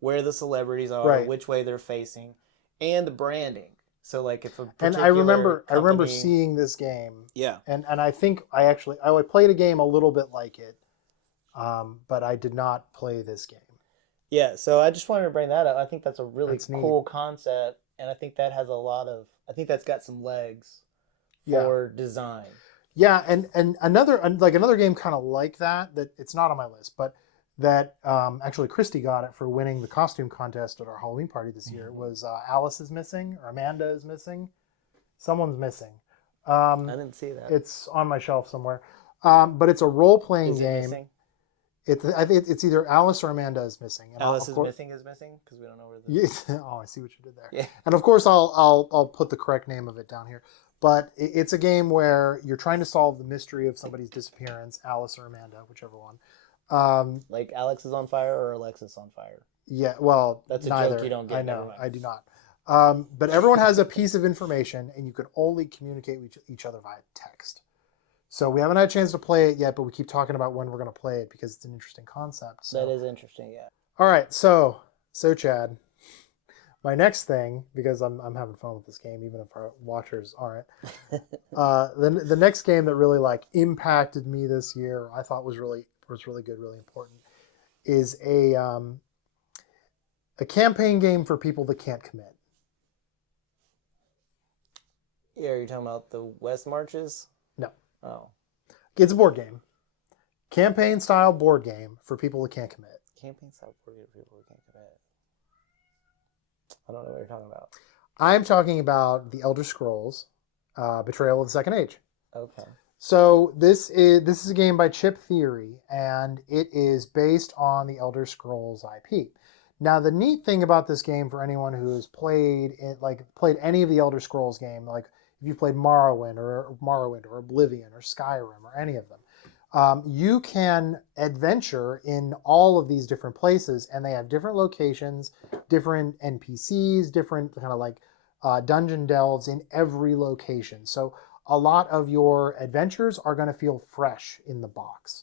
where the celebrities are, right. which way they're facing, and the branding. So like if a particular and I remember company, seeing this game. Yeah. And I think I played a game a little bit like it, but I did not play this game. Yeah. So I just wanted to bring that up. I think that's a really cool neat. concept, and I think that has I think that's got some legs for design. Yeah, and another game kind of like that it's not on my list, but that actually Christy got it for winning the costume contest at our Halloween party this year. It was Alice is missing, or Amanda is missing. Someone's missing. I didn't see that. It's on my shelf somewhere. But it's a role-playing game. Missing? I think it's either Alice or Amanda is missing. And Alice is missing because we don't know where oh, I see what you did there. Yeah. And of course, I'll put the correct name of it down here. But it's a game where you're trying to solve the mystery of somebody's disappearance, Alice or Amanda, whichever one. Like Alex is on fire or Alexis on fire? Yeah, well, that's a neither. joke you don't get. I know, I do not. But everyone has a piece of information, and you can only communicate with each other via text. So we haven't had a chance to play it yet, but we keep talking about when we're going to play it because it's an interesting concept. So. That is interesting, yeah. All right, so Chad, my next thing, because I'm having fun with this game, even if our watchers aren't. The next game that really impacted me this year, I thought was really good, really important, is a campaign game for people that can't commit. Yeah, are you talking about the West Marches? No. Oh. It's a board game. Campaign style board game for people that can't commit. Campaign style board game for people who can't commit. I don't know what you're talking about. I'm talking about the Elder Scrolls, Betrayal of the Second Age. Okay. So this is a game by Chip Theory, and it is based on the Elder Scrolls IP. Now, the neat thing about this game, for anyone who has played any of the Elder Scrolls game, like if you played Morrowind or Oblivion or Skyrim or any of them, you can adventure in all of these different places, and they have different locations, different NPCs, different kind of dungeon delves in every location. So a lot of your adventures are going to feel fresh in the box.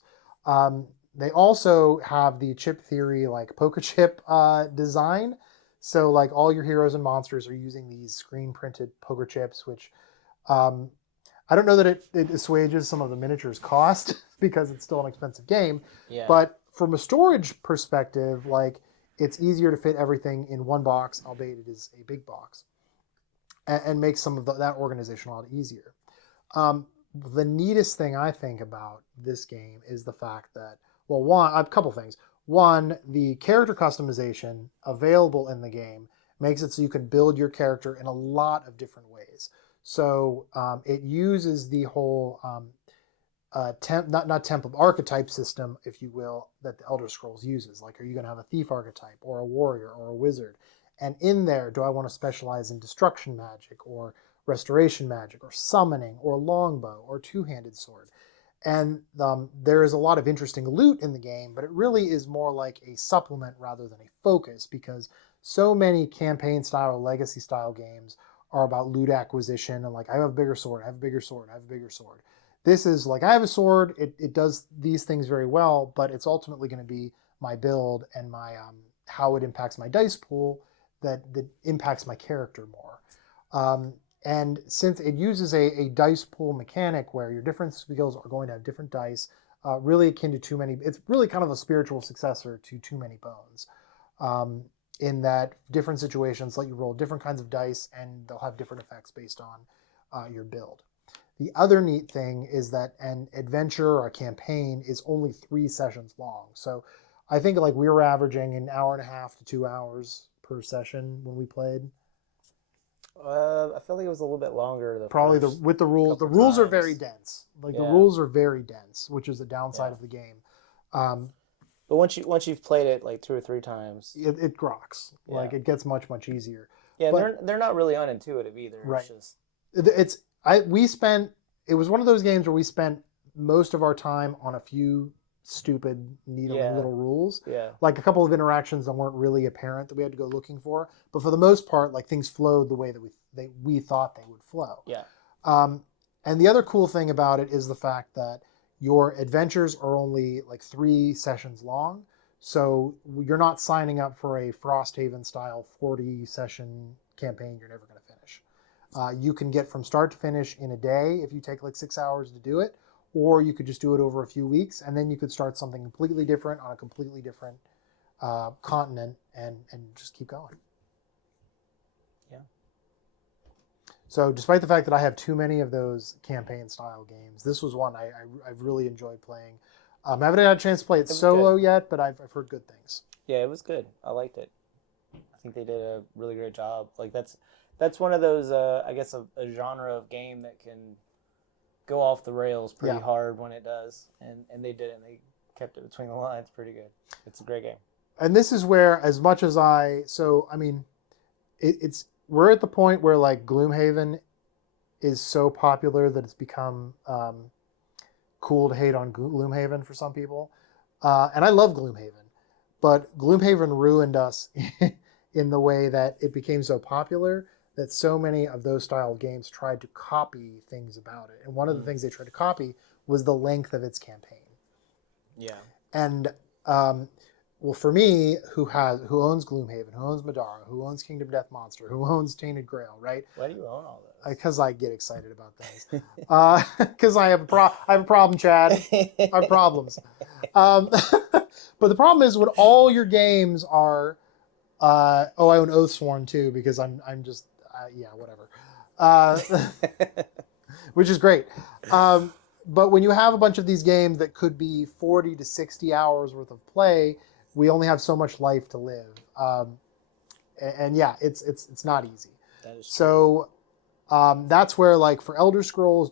They also have the Chip Theory poker chip design. So all your heroes and monsters are using these screen printed poker chips, which I don't know that it assuages some of the miniatures cost because it's still an expensive game. Yeah. But from a storage perspective, it's easier to fit everything in one box, albeit it is a big box, and makes some of that organization a lot easier. The neatest thing I think about this game is the fact that, a couple things. One, the character customization available in the game makes it so you can build your character in a lot of different ways. So it uses the whole not template, archetype system, if you will, that the Elder Scrolls uses. Are you going to have a thief archetype or a warrior or a wizard? And in there, do I want to specialize in destruction magic or restoration magic or summoning or longbow or two-handed sword? And there is a lot of interesting loot in the game, but it really is more like a supplement rather than a focus, because so many campaign style, legacy style games are about loot acquisition and I have a bigger sword, I have a bigger sword, I have a bigger sword. This is I have a sword, it does these things very well, but it's ultimately going to be my build and my how it impacts my dice pool that impacts my character more. And since it uses a dice pool mechanic where your different skills are going to have different dice, really akin to Too Many, it's really kind of a spiritual successor to Too Many Bones. in that different situations let you roll different kinds of dice, and they'll have different effects based on your build. The other neat thing is that an adventure or a campaign is only 3 sessions long. So I think like we were averaging an hour and a half to 2 hours per session when we played. I feel like it was a little bit longer. Probably with the rules. The rules are very dense. Like the rules are very dense, which is a downside of the game. But once you've played it like 2 or 3 times, it grokks. Yeah. Like it gets much easier. Yeah, but they're not really unintuitive either. Right. It's just it was one of those games where we spent most of our time on a few stupid needling little rules. Yeah. Like a couple of interactions that weren't really apparent that we had to go looking for, but for the most part, like things flowed the way that we thought they would flow. Yeah. And the other cool thing about it is the fact that your adventures are only like 3 sessions long. So you're not signing up for a Frosthaven style 40 session campaign you're never going to finish. You can get from start to finish in a day if you take like 6 hours to do it, or you could just do it over a few weeks, and then you could start something completely different on a completely different continent and just keep going. Yeah. So despite the fact that I have too many of those campaign style games, this was one I've really enjoyed playing. I haven't had a chance to play it solo yet, but I've heard good things. Yeah, it was good. I liked it. I think they did a really great job. Like that's one of those I guess a genre of game that can go off the rails pretty hard when it does, and they did it. And they kept it between the lines pretty good. It's a great game. And this is where, as much as we're at the point where like Gloomhaven is so popular that it's become cool to hate on Gloomhaven for some people, and I love Gloomhaven, but Gloomhaven ruined us in the way that it became so popular that so many of those style of games tried to copy things about it. And one of the things they tried to copy was the length of its campaign. Yeah. And well, for me, who owns Gloomhaven, who owns Madara, who owns Kingdom Death Monster, who owns Tainted Grail, right? Why do you own all those? Because I get excited about things. Because I have a problem, Chad. I have problems. But the problem is when all your games are, I own Oathsworn too because I'm just whatever, which is great. But when you have a bunch of these games that could be 40 to 60 hours worth of play, we only have so much life to live. And it's not easy. That is true. So that's where, like, for Elder Scrolls,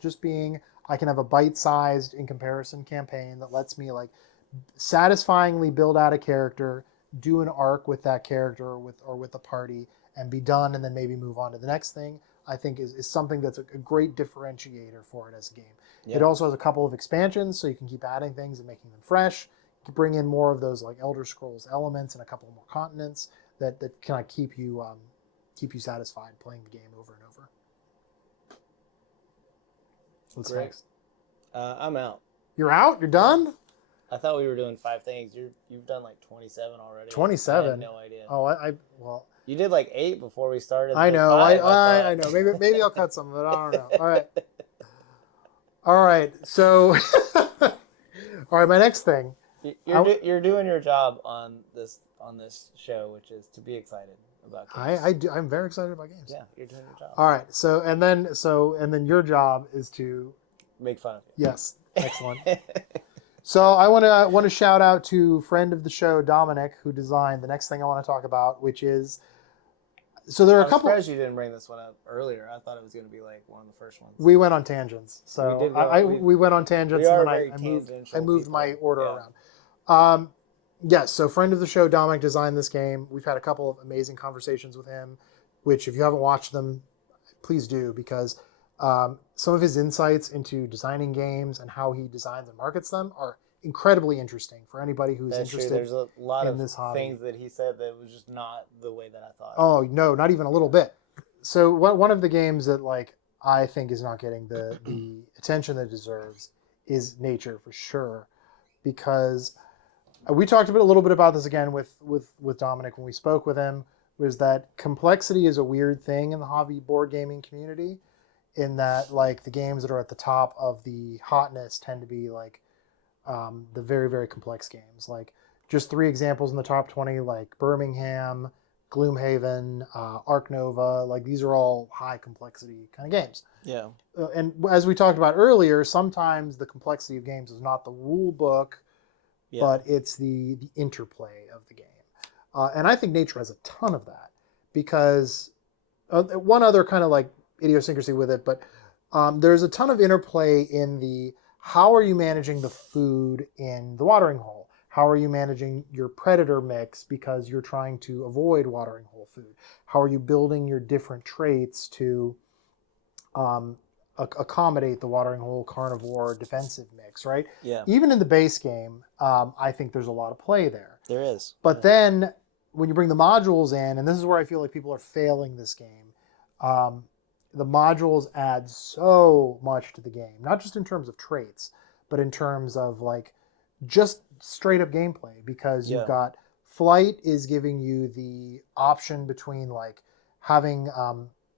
I can have a bite-sized in comparison campaign that lets me like satisfyingly build out a character, do an arc with that character or with a party, and be done, and then maybe move on to the next thing. I think is something that's a great differentiator for it as a game. Yeah. It also has a couple of expansions, so you can keep adding things and making them fresh. You can bring in more of those like Elder Scrolls elements and a couple more continents that kind of keep you satisfied playing the game over and over. What's next? I'm out. You're out? You're done? I thought we were doing 5 things. You've done like 27 already. 27? I had no idea. Oh, well. You did like 8 before we started. I know. I know. Maybe I'll cut some of it. I don't know. All right. All right. So, all right. My next thing. You're doing your job on this show, which is to be excited about games. I'm very excited about games. Yeah, you're doing your job. All right. So and then your job is to make fun of you. Yes. Excellent. So I want to shout out to friend of the show Dominic, who designed the next thing I want to talk about, which is there are a couple. I'm surprised you didn't bring this one up earlier. I thought it was going to be like one of the first ones. We went on tangents, so we went on tangents, and then I moved my order around. Yes, so friend of the show Dominic designed this game. We've had a couple of amazing conversations with him, which if you haven't watched them, please do, because some of his insights into designing games and how he designs and markets them are incredibly interesting for anybody who's interested. There's a lot in of this hobby. Things that he said that was just not the way that I thought. Oh no, not even a little bit. So one of the games that like I think is not getting the attention that it deserves is Nature, for sure, because we talked a little bit about this again with Dominic when we spoke with him. Was that complexity is a weird thing in the hobby board gaming community, in that like the games that are at the top of the hotness tend to be like the very, very complex games. Like just 3 examples in the top 20, like Birmingham, Gloomhaven, Ark Nova. Like these are all high complexity kind of games. Yeah. And as we talked about earlier, sometimes the complexity of games is not the rule book, but it's the interplay of the game. And I think nature has a ton of that because one other kind of like idiosyncrasy with it, but there's a ton of interplay in the how are you managing the food in the watering hole? How are you managing your predator mix because you're trying to avoid watering hole food? How are you building your different traits to accommodate the watering hole carnivore defensive mix, right? Yeah. Even in the base game, I think there's a lot of play there. There is. But then when you bring the modules in, and this is where I feel like people are failing this game, the modules add so much to the game, not just in terms of traits, but in terms of like just straight up gameplay, because you've got flight is giving you the option between like having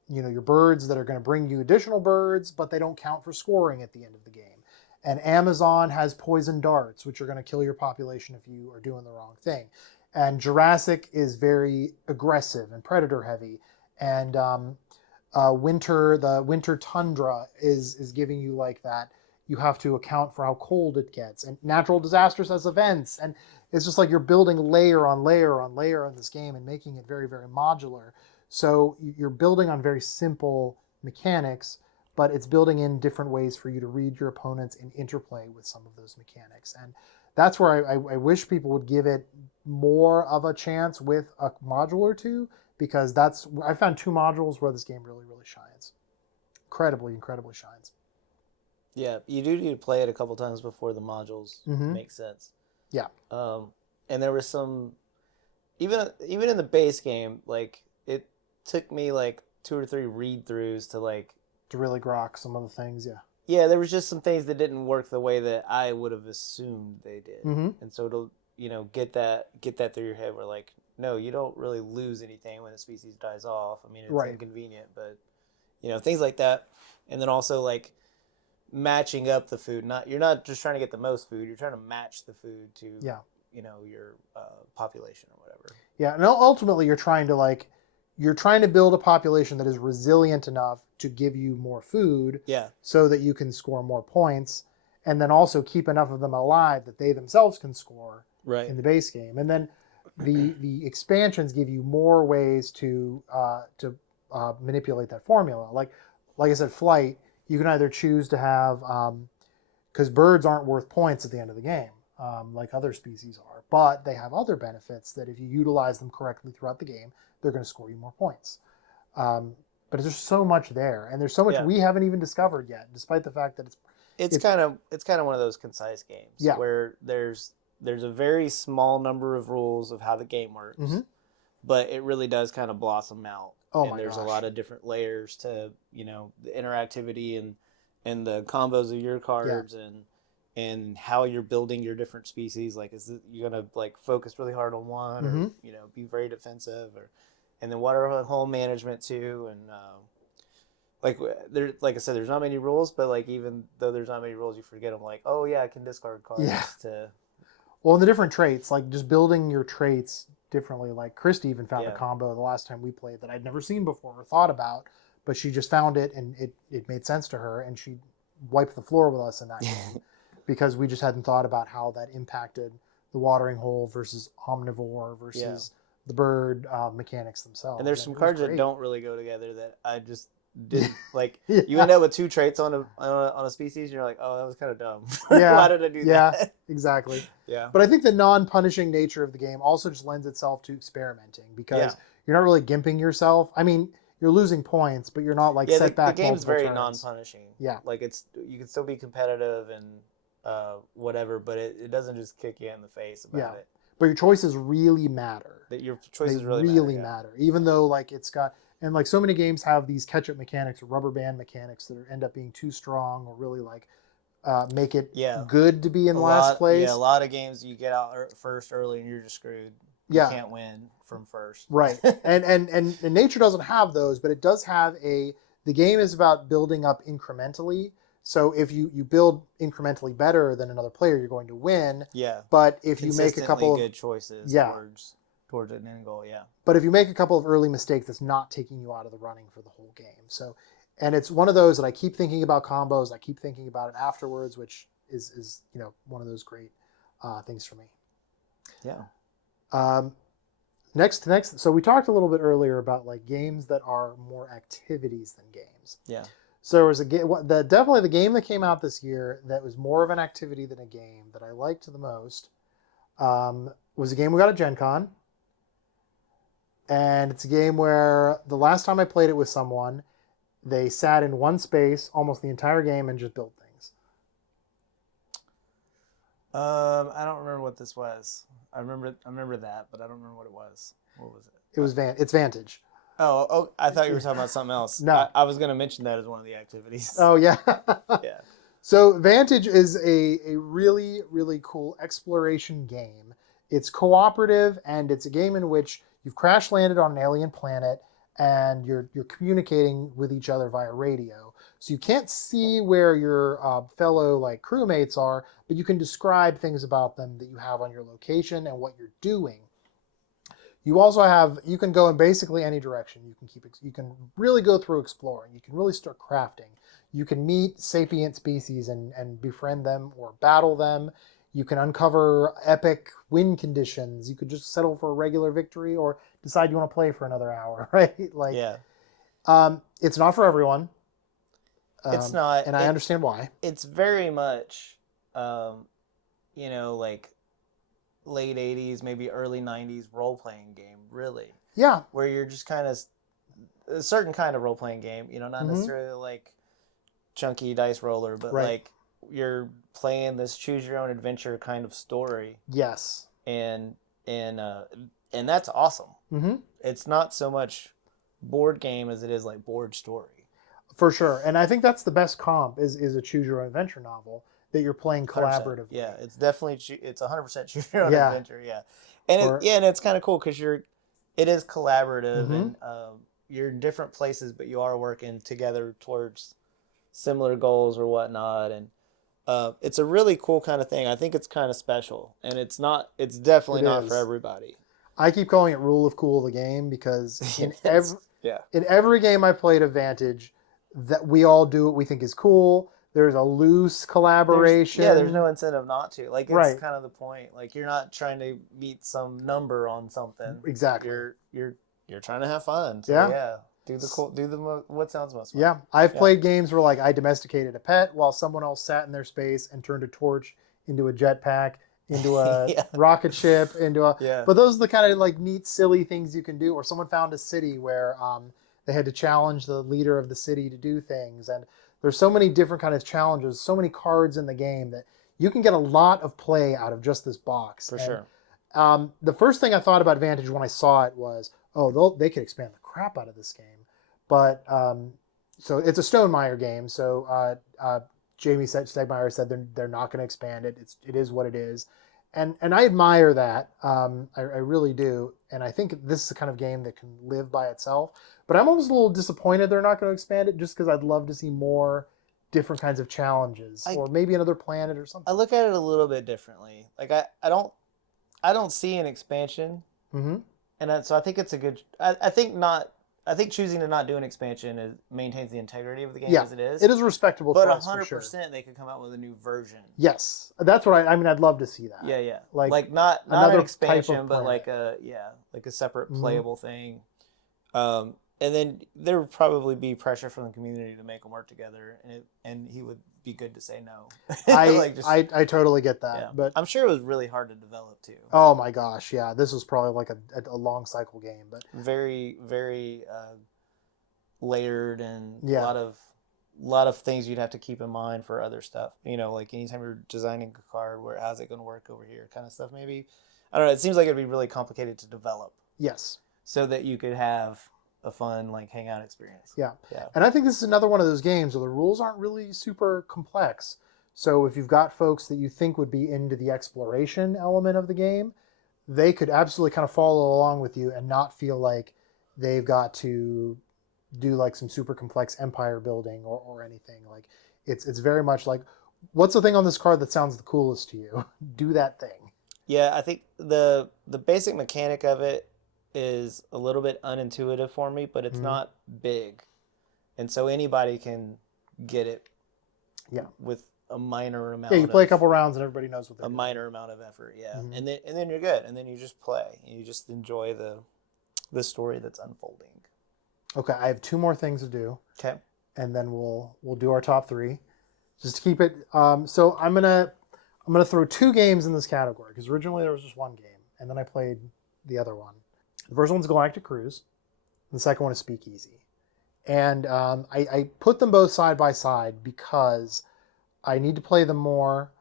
your birds that are going to bring you additional birds, but they don't count for scoring at the end of the game. And Amazon has poison darts, which are going to kill your population if you are doing the wrong thing. And Jurassic is very aggressive and predator heavy. And the winter tundra is giving you like that. You have to account for how cold it gets. And natural disasters has events. And it's just like you're building layer on layer on layer on this game and making it very, very modular. So you're building on very simple mechanics, but it's building in different ways for you to read your opponents and interplay with some of those mechanics. And that's where I wish people would give it more of a chance with a module or two, because I found 2 modules where this game really, really shines. Incredibly shines. Yeah, you do need to play it a couple times before the modules make sense. Yeah. And there was some, even in the base game, like it took me like 2 or 3 read-throughs to really grok some of the things, yeah. Yeah, there was just some things that didn't work the way that I would have assumed they did. And so to get that through your head, where like, no, you don't really lose anything when a species dies off. I mean, it's inconvenient, but things like that. And then also like matching up the food. You're not just trying to get the most food. You're trying to match the food to your population or whatever. Yeah, and ultimately you're trying to build a population that is resilient enough to give you more food, so that you can score more points, and then also keep enough of them alive that they themselves can score in the base game. And then the expansions give you more ways to manipulate that formula. Like I said, flight, you can either choose to have, because birds aren't worth points at the end of the game, like other species are, but they have other benefits that if you utilize them correctly throughout the game, they're going to score you more points. But there's so much there, and there's so much we haven't even discovered yet, despite the fact that it's kind of one of those concise games where there's a very small number of rules of how the game works, but it really does kind of blossom out. There's a lot of different layers to the interactivity and the combos of your cards and how you're building your different species. Like, is it, you're gonna like focus really hard on one, or be very defensive, and then water hole management too, and like I said, there's not many rules, but like even though there's not many rules, you forget them. Like, oh yeah, I can discard cards to. Well, and the different traits, like just building your traits differently. Like Christy even found a combo the last time we played that I'd never seen before or thought about, but she just found it and it made sense to her, and she wiped the floor with us in that game because we just hadn't thought about how that impacted the watering hole versus omnivore versus the bird mechanics themselves. And there's some cards that don't really go together that I just didn't like. You end up with 2 traits on a species, and you're like, oh, that was kind of dumb. Why did I do that? Yeah, exactly. But I think the non-punishing nature of the game also just lends itself to experimenting, because you're not really gimping yourself. I mean, you're losing points, but you're not like set back. The game's very turns. non-punishing. Yeah, like you can still be competitive and whatever, but it doesn't just kick you in the face about it. But your choices really matter. Your choices really matter. Even though like it's got, and like so many games have these catch-up mechanics or rubber band mechanics that end up being too strong or really like make it good to be in last place. Yeah, a lot of games you get out first early and you're just screwed. You can't win from first. Right. and nature doesn't have those, but it does have the game is about building up incrementally. So if you build incrementally better than another player, you're going to win. Yeah. But if you make a couple of good choices. Yeah. Towards, towards an end goal. Yeah. But if you make a couple of early mistakes, that's not taking you out of the running for the whole game. So, and it's one of those that I keep thinking about combos. I keep thinking about it afterwards, which is one of those great things for me. Yeah. Next. So we talked a little bit earlier about like games that are more activities than games. Yeah. So there was a game, definitely the game that came out this year that was more of an activity than a game that I liked the most was a game we got at Gen Con. And it's a game where the last time I played it with someone, they sat in one space almost the entire game and just built things. I don't remember what this was. I remember that, but I don't remember what it was. What was it? It's Vantage. Oh, I thought you were talking about something else. No. I was going to mention that as one of the activities. Oh, yeah. Yeah. So Vantage is a really, really cool exploration game. It's cooperative, and it's a game in which you've crash landed on an alien planet, and you're communicating with each other via radio. So you can't see where your fellow like crewmates are, but you can describe things about them that you have on your location and what you're doing. You also you can go in basically any direction. You can really go through exploring. You can really start crafting. You can meet sapient species and befriend them or battle them. You can uncover epic win conditions. You could just settle for a regular victory or decide you want to play for another hour, right? Like, yeah. It's not for everyone. It's not. And I understand why. It's very much, like late 80s, maybe early 90s role-playing game, really. Yeah. Where you're just kind of a certain kind of role-playing game, not necessarily like chunky dice roller, but like you're playing this choose your own adventure kind of story. Yes. And that's awesome. Mm-hmm. It's not so much board game as it is like board story. For sure. And I think that's the best comp is a choose your own adventure novel that you're playing collaboratively. 100%. Yeah, it's definitely it's 100% choose your own adventure. Yeah. And and it's kind of cool because it is collaborative and you're in different places, but you are working together towards similar goals or whatnot. And it's a really cool kind of thing. I think it's kind of special, and it's definitely not for everybody. I keep calling it Rule of Cool the game because in every game I've played of Vantage, that we all do what we think is cool. There's a loose collaboration. There's no incentive not to. Like, it's kind of the point. Like, you're not trying to meet some number on something. Exactly. You're trying to have fun. So, do what sounds most fun. Yeah, I've played games where like I domesticated a pet while someone else sat in their space and turned a torch into a jetpack, into a rocket ship, But those are the kind of like neat, silly things you can do. Or someone found a city where they had to challenge the leader of the city to do things, and there's so many different kind of challenges, so many cards in the game that you can get a lot of play out of just this box. For sure. The first thing I thought about Vantage when I saw it was, they could expand the crap out of this game. But so it's a Stonemaier game. So Jamie Stegmaier said they're not going to expand it. It is what it is, and I admire that. I really do, and I think this is the kind of game that can live by itself. But I'm almost a little disappointed they're not going to expand it, just because I'd love to see more different kinds of challenges, or maybe another planet or something. I look at it a little bit differently. Like I don't see an expansion, and so I think it's a good. I think choosing to not do an expansion maintains the integrity of the game as it is. It is a respectable choice, but 100% for sure. They could come out with a new version. Yes, that's what I mean. I'd love to see that. Yeah. Like not an expansion, but like a separate playable thing. And then there would probably be pressure from the community to make them work together, and he would be good to say no. I totally get that, but I'm sure it was really hard to develop too. Oh my gosh, yeah, this was probably like a long cycle game, but very, very layered and a lot of things you'd have to keep in mind for other stuff. Like anytime you're designing a card, how's it going to work over here, kind of stuff. Maybe I don't know. It seems like it'd be really complicated to develop. Yes. So that you could have a fun like hangout experience. Yeah. And I think this is another one of those games where the rules aren't really super complex. So if you've got folks that you think would be into the exploration element of the game, they could absolutely kind of follow along with you and not feel like they've got to do like some super complex empire building or anything. Like it's very much like, what's the thing on this card that sounds the coolest to you? Do that thing. Yeah, I think the basic mechanic of it is a little bit unintuitive for me, but it's Mhm. not big, and so anybody can get it Yeah. with a minor Yeah, you amount play a of couple rounds and everybody knows what they're a doing. minor amount of effort. Yeah, Mhm. and then you're good, and then you just play, and you just enjoy the story that's unfolding. Okay, I have two more things to do, Okay. and then we'll do our top three, just to keep it. So I'm gonna throw two games in this category because originally there was just one game, and then I played the other one. The first one's Galactic Cruise, and the second one is Speakeasy. And I put them both side by side because I need to play them more.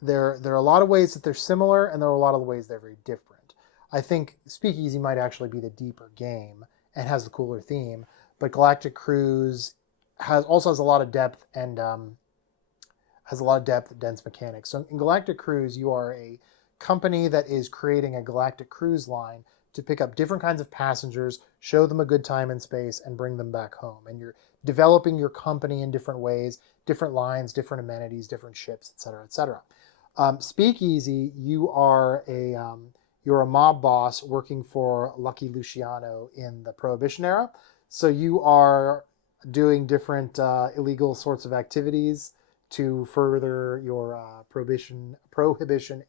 There are a lot of ways that they're similar, and there are a lot of ways they're very different. I think Speakeasy might actually be the deeper game and has the cooler theme, but Galactic Cruise has a lot of depth and dense mechanics. So in Galactic Cruise, you are a company that is creating a galactic cruise line to pick up different kinds of passengers, show them a good time in space, and bring them back home. And you're developing your company in different ways, different lines, different amenities, different ships, et cetera, et cetera. Speakeasy, you're a mob boss working for Lucky Luciano in the Prohibition era. So you are doing different illegal sorts of activities to further your prohibition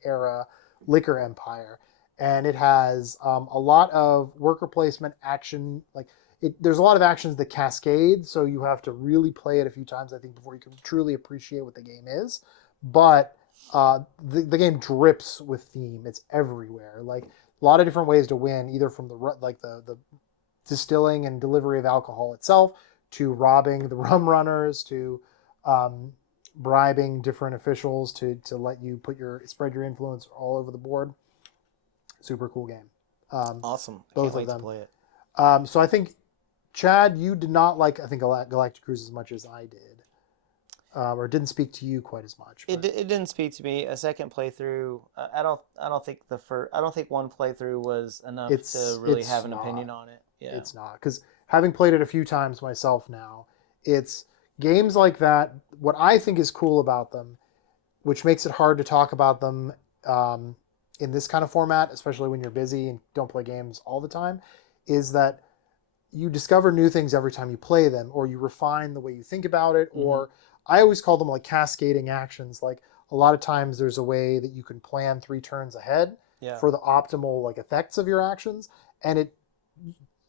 era liquor empire, and it has a lot of worker placement action. There's a lot of actions that cascade, so you have to really play it a few times, I think, before you can truly appreciate what the game is. But the game drips with theme. It's everywhere. Like a lot of different ways to win, either from the distilling and delivery of alcohol itself, to robbing the rum runners, to um, bribing different officials to let you spread your influence all over the board. Super cool game. Awesome. I can't Both of wait to them. play it. So I think Chad, you did not like Galactic Cruise as much as I did, or didn't speak to you quite as much. It didn't speak to me. A second playthrough, I don't think I don't think one playthrough was enough to really it's have an not. opinion on it. Yeah. It's not, because having played it a few times myself now, it's games like that. What I think is cool about them, which makes it hard to talk about them in this kind of format, especially when you're busy and don't play games all the time, is that you discover new things every time you play them, or you refine the way you think about it, or I always call them like cascading actions. Like a lot of times there's a way that you can plan 3 turns ahead Yeah. for the optimal like effects of your actions, and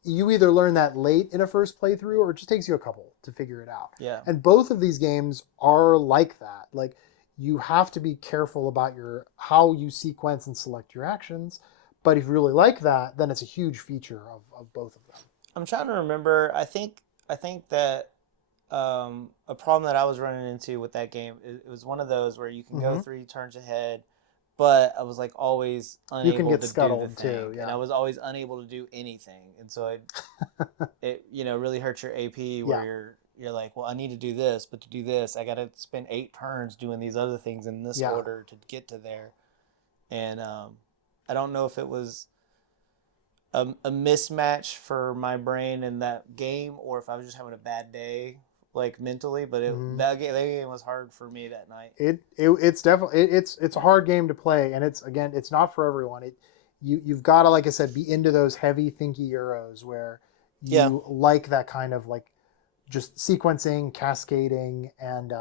you either learn that late in a first playthrough or it just takes you a couple to figure it out. Yeah. And both of these games are like that. Like you have to be careful about how you sequence and select your actions. But if you really like that, then it's a huge feature of both of them. I'm trying to remember. I think that a problem that I was running into with that game, it was one of those where you can go 3 turns ahead, but I was like always You can unable get to do the scuttled thing, too, yeah. and I was always unable to do anything, and so it really hurts your AP where Yeah. you're like, well, I need to do this, but to do this, I got to spend 8 turns doing these other things in this Yeah. order to get to there, and I don't know if it was a mismatch for my brain in that game, or if I was just having a bad day, like mentally. But that game was hard for me that night. It's definitely it's a hard game to play, and it's not for everyone. You've got to, like I said, be into those heavy thinky euros where you like that kind of like just sequencing, cascading, and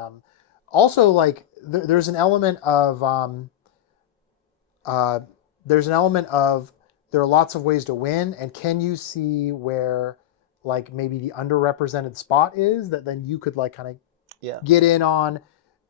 also like there's an element of uh, there's an element of there are lots of ways to win, and can you see where like maybe the underrepresented spot is that then you could like kind of get in on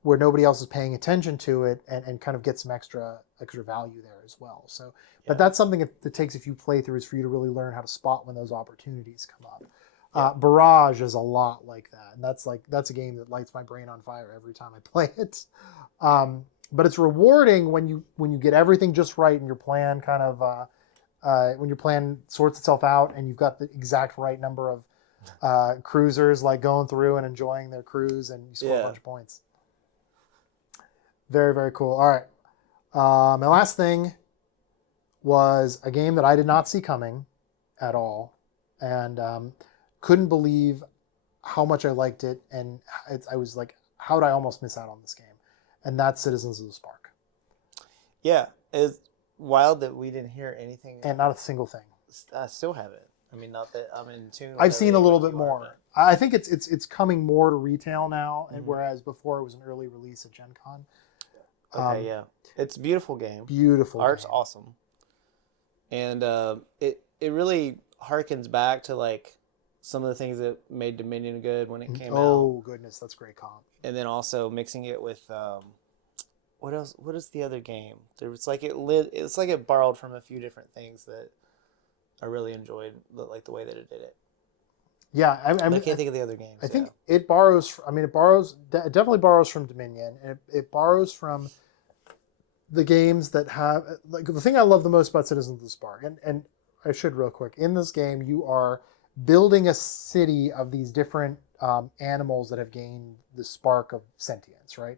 where nobody else is paying attention to it, and kind of get some extra value there as well. So, but that's something that takes a few playthroughs for you to really learn how to spot when those opportunities come up. Barrage is a lot like that, and that's a game that lights my brain on fire every time I play it. But it's rewarding when you get everything just right and your plan kind of when your plan sorts itself out and you've got the exact right number of cruisers like going through and enjoying their cruise, and you score a bunch of points. Very, very cool. All right. My last thing was a game that I did not see coming at all, and couldn't believe how much I liked it, and I was like, how did I almost miss out on this game? And that's Citizens of the Spark. Yeah, It's wild that we didn't hear anything. And not a single thing. I still haven't. I mean, not that I'm in tune. I've seen a little bit more. I think it's coming more to retail now, and whereas before it was an early release at Gen Con. Okay, yeah, it's a beautiful game. Beautiful. Art's game. awesome, and it really harkens back to like some of the things that made Dominion good when it came out. Oh goodness, that's great comp. And then also mixing it with what else? What is the other game? It's like it borrowed from a few different things that I really enjoyed, like the way that it did it. Yeah, I can't think of the other games. I think it borrows. I mean, it definitely borrows from Dominion, and it borrows from the games that have like the thing I love the most about Citizens of the Spark. And I should real quick, in this game you are building a city of these different animals that have gained the spark of sentience, right?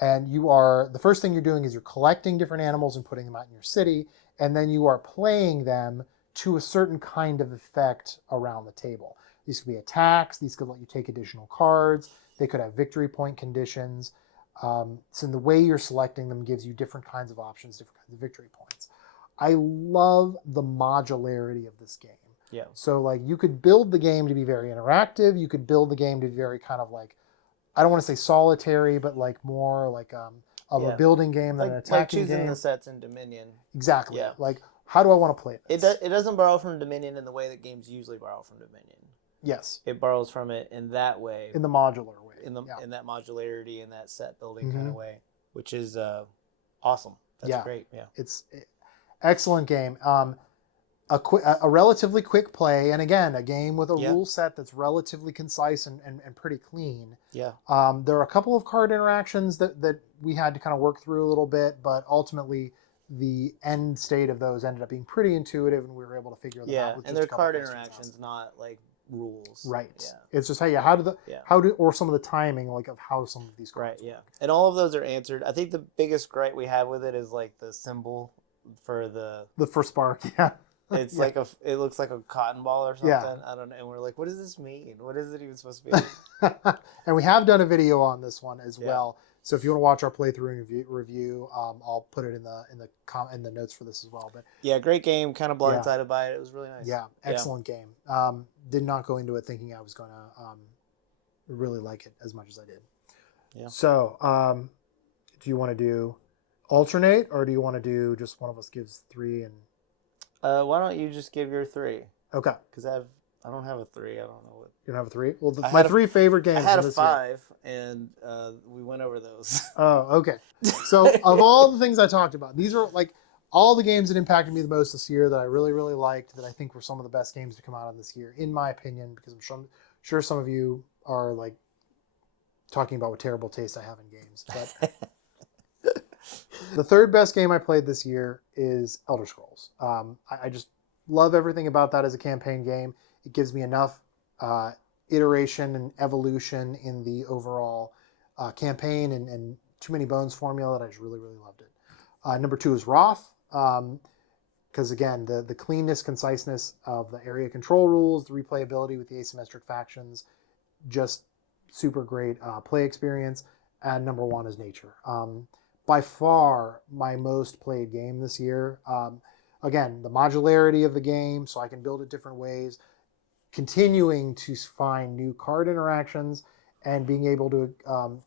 And the first thing you're doing is you're collecting different animals and putting them out in your city, and then you are playing them to a certain kind of effect around the table. These could be attacks, these could let you take additional cards, they could have victory point conditions. So the way you're selecting them gives you different kinds of options, different kinds of victory points. I love the modularity of this game. Yeah. So like you could build the game to be very interactive, you could build the game to be very kind of like, I don't want to say solitary, but like more like of a building game than an attacking like choosing game. the sets in Dominion. Exactly. Yeah. Like, how do I want to play this? It doesn't borrow from Dominion in the way that games usually borrow from Dominion. Yes. It borrows from it in that way. In the modular way. In that modularity and that set building kind of way, which is awesome. That's great. Yeah. It's excellent game. A relatively quick play, and again, a game with a rule set that's relatively concise and pretty clean. Yeah. There are a couple of card interactions that we had to kind of work through a little bit, but ultimately the end state of those ended up being pretty intuitive, and we were able to figure them out. Yeah, and they're card interactions, not like rules. Right. Yeah. It's just or some of the timing, like of how some of these cards. Right. Yeah. And all of those are answered. I think the biggest gripe we have with it is like the symbol for the first spark. Yeah. It's like it looks like a cotton ball or something. Yeah. I don't know. And we're like, what does this mean? What is it even supposed to be? And we have done a video on this one as well. So if you want to watch our playthrough review, I'll put it in the notes for this as well. But yeah, great game. Kind of blindsided by it. It was really nice. Yeah, excellent game. Did not go into it thinking I was going to really like it as much as I did. Yeah. So, do you want to do alternate, or do you want to do just one of us gives 3 and? Why don't you just give your 3? Okay. Because I don't have a 3. I don't know what. You don't have a 3? Well, my 3 favorite games. I had a 5, and we went over those. Oh, okay. So of all the things I talked about, these are like all the games that impacted me the most this year that I really, really liked, that I think were some of the best games to come out of this year, in my opinion, because I'm sure some of you are like talking about what terrible taste I have in games. But the third best game I played this year is Elder Scrolls. I just love everything about that as a campaign game. It gives me enough iteration and evolution in the overall campaign and Too Many Bones formula that I just really, really loved it. Number 2 is Wrath, because again, the cleanness, conciseness of the area control rules, the replayability with the asymmetric factions, just super great play experience. And number 1 is Nature. By far my most played game this year. Again, the modularity of the game, so I can build it different ways, continuing to find new card interactions, and being able to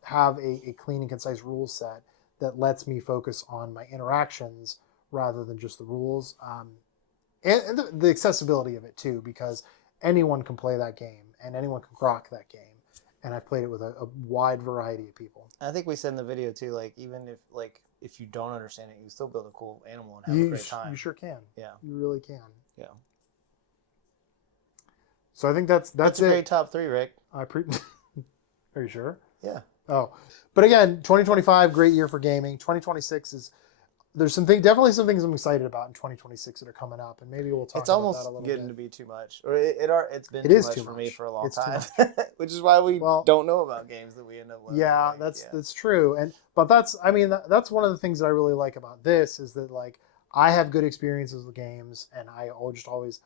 have a clean and concise rule set that lets me focus on my interactions rather than just the rules. And the accessibility of it too, because anyone can play that game and anyone can grok that game. And I've played it with a wide variety of people. I think we said in the video too, like even if you don't understand it, you can still build a cool animal and have a great time. You sure can. Yeah. You really can. Yeah. So I think that's a great top 3, Rick. Are you sure? Yeah. Oh, but again, 2025, great year for gaming. 2026 is. There's definitely some things I'm excited about in 2026 that are coming up, and maybe we'll talk about that a little bit. It's almost getting to be too much, or it's been too much for me for a long time, which is why we don't know about games that we end up with. Yeah, that's true, but that's one of the things that I really like about this is that like I have good experiences with games, and I always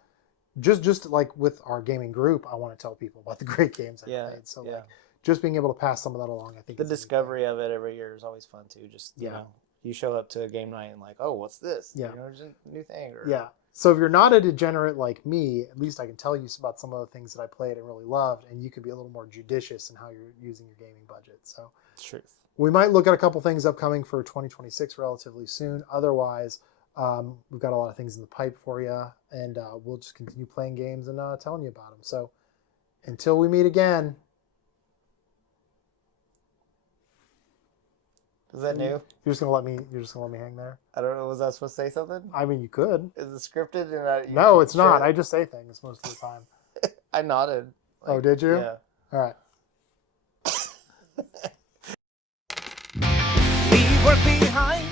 just like with our gaming group, I want to tell people about the great games I played. So like just being able to pass some of that along, I think the discovery of it every year is always fun too. Just you know. you show up to a game night and like, oh, what's this? Yeah. There's a new thing. Or, Yeah. So if you're not a degenerate like me, at least I can tell you about some of the things that I played and really loved, and you can be a little more judicious in how you're using your gaming budget. So truth. We might look at a couple things upcoming for 2026 relatively soon. Otherwise, we've got a lot of things in the pipe for you, and we'll just continue playing games and telling you about them. So until we meet again. Is that new? You're just gonna let me hang there? I don't know. Was I supposed to say something? I mean, you could. Is it scripted? And No, it's not. I just say things most of the time. I nodded. Oh, did you? Yeah. All right. Leave work behind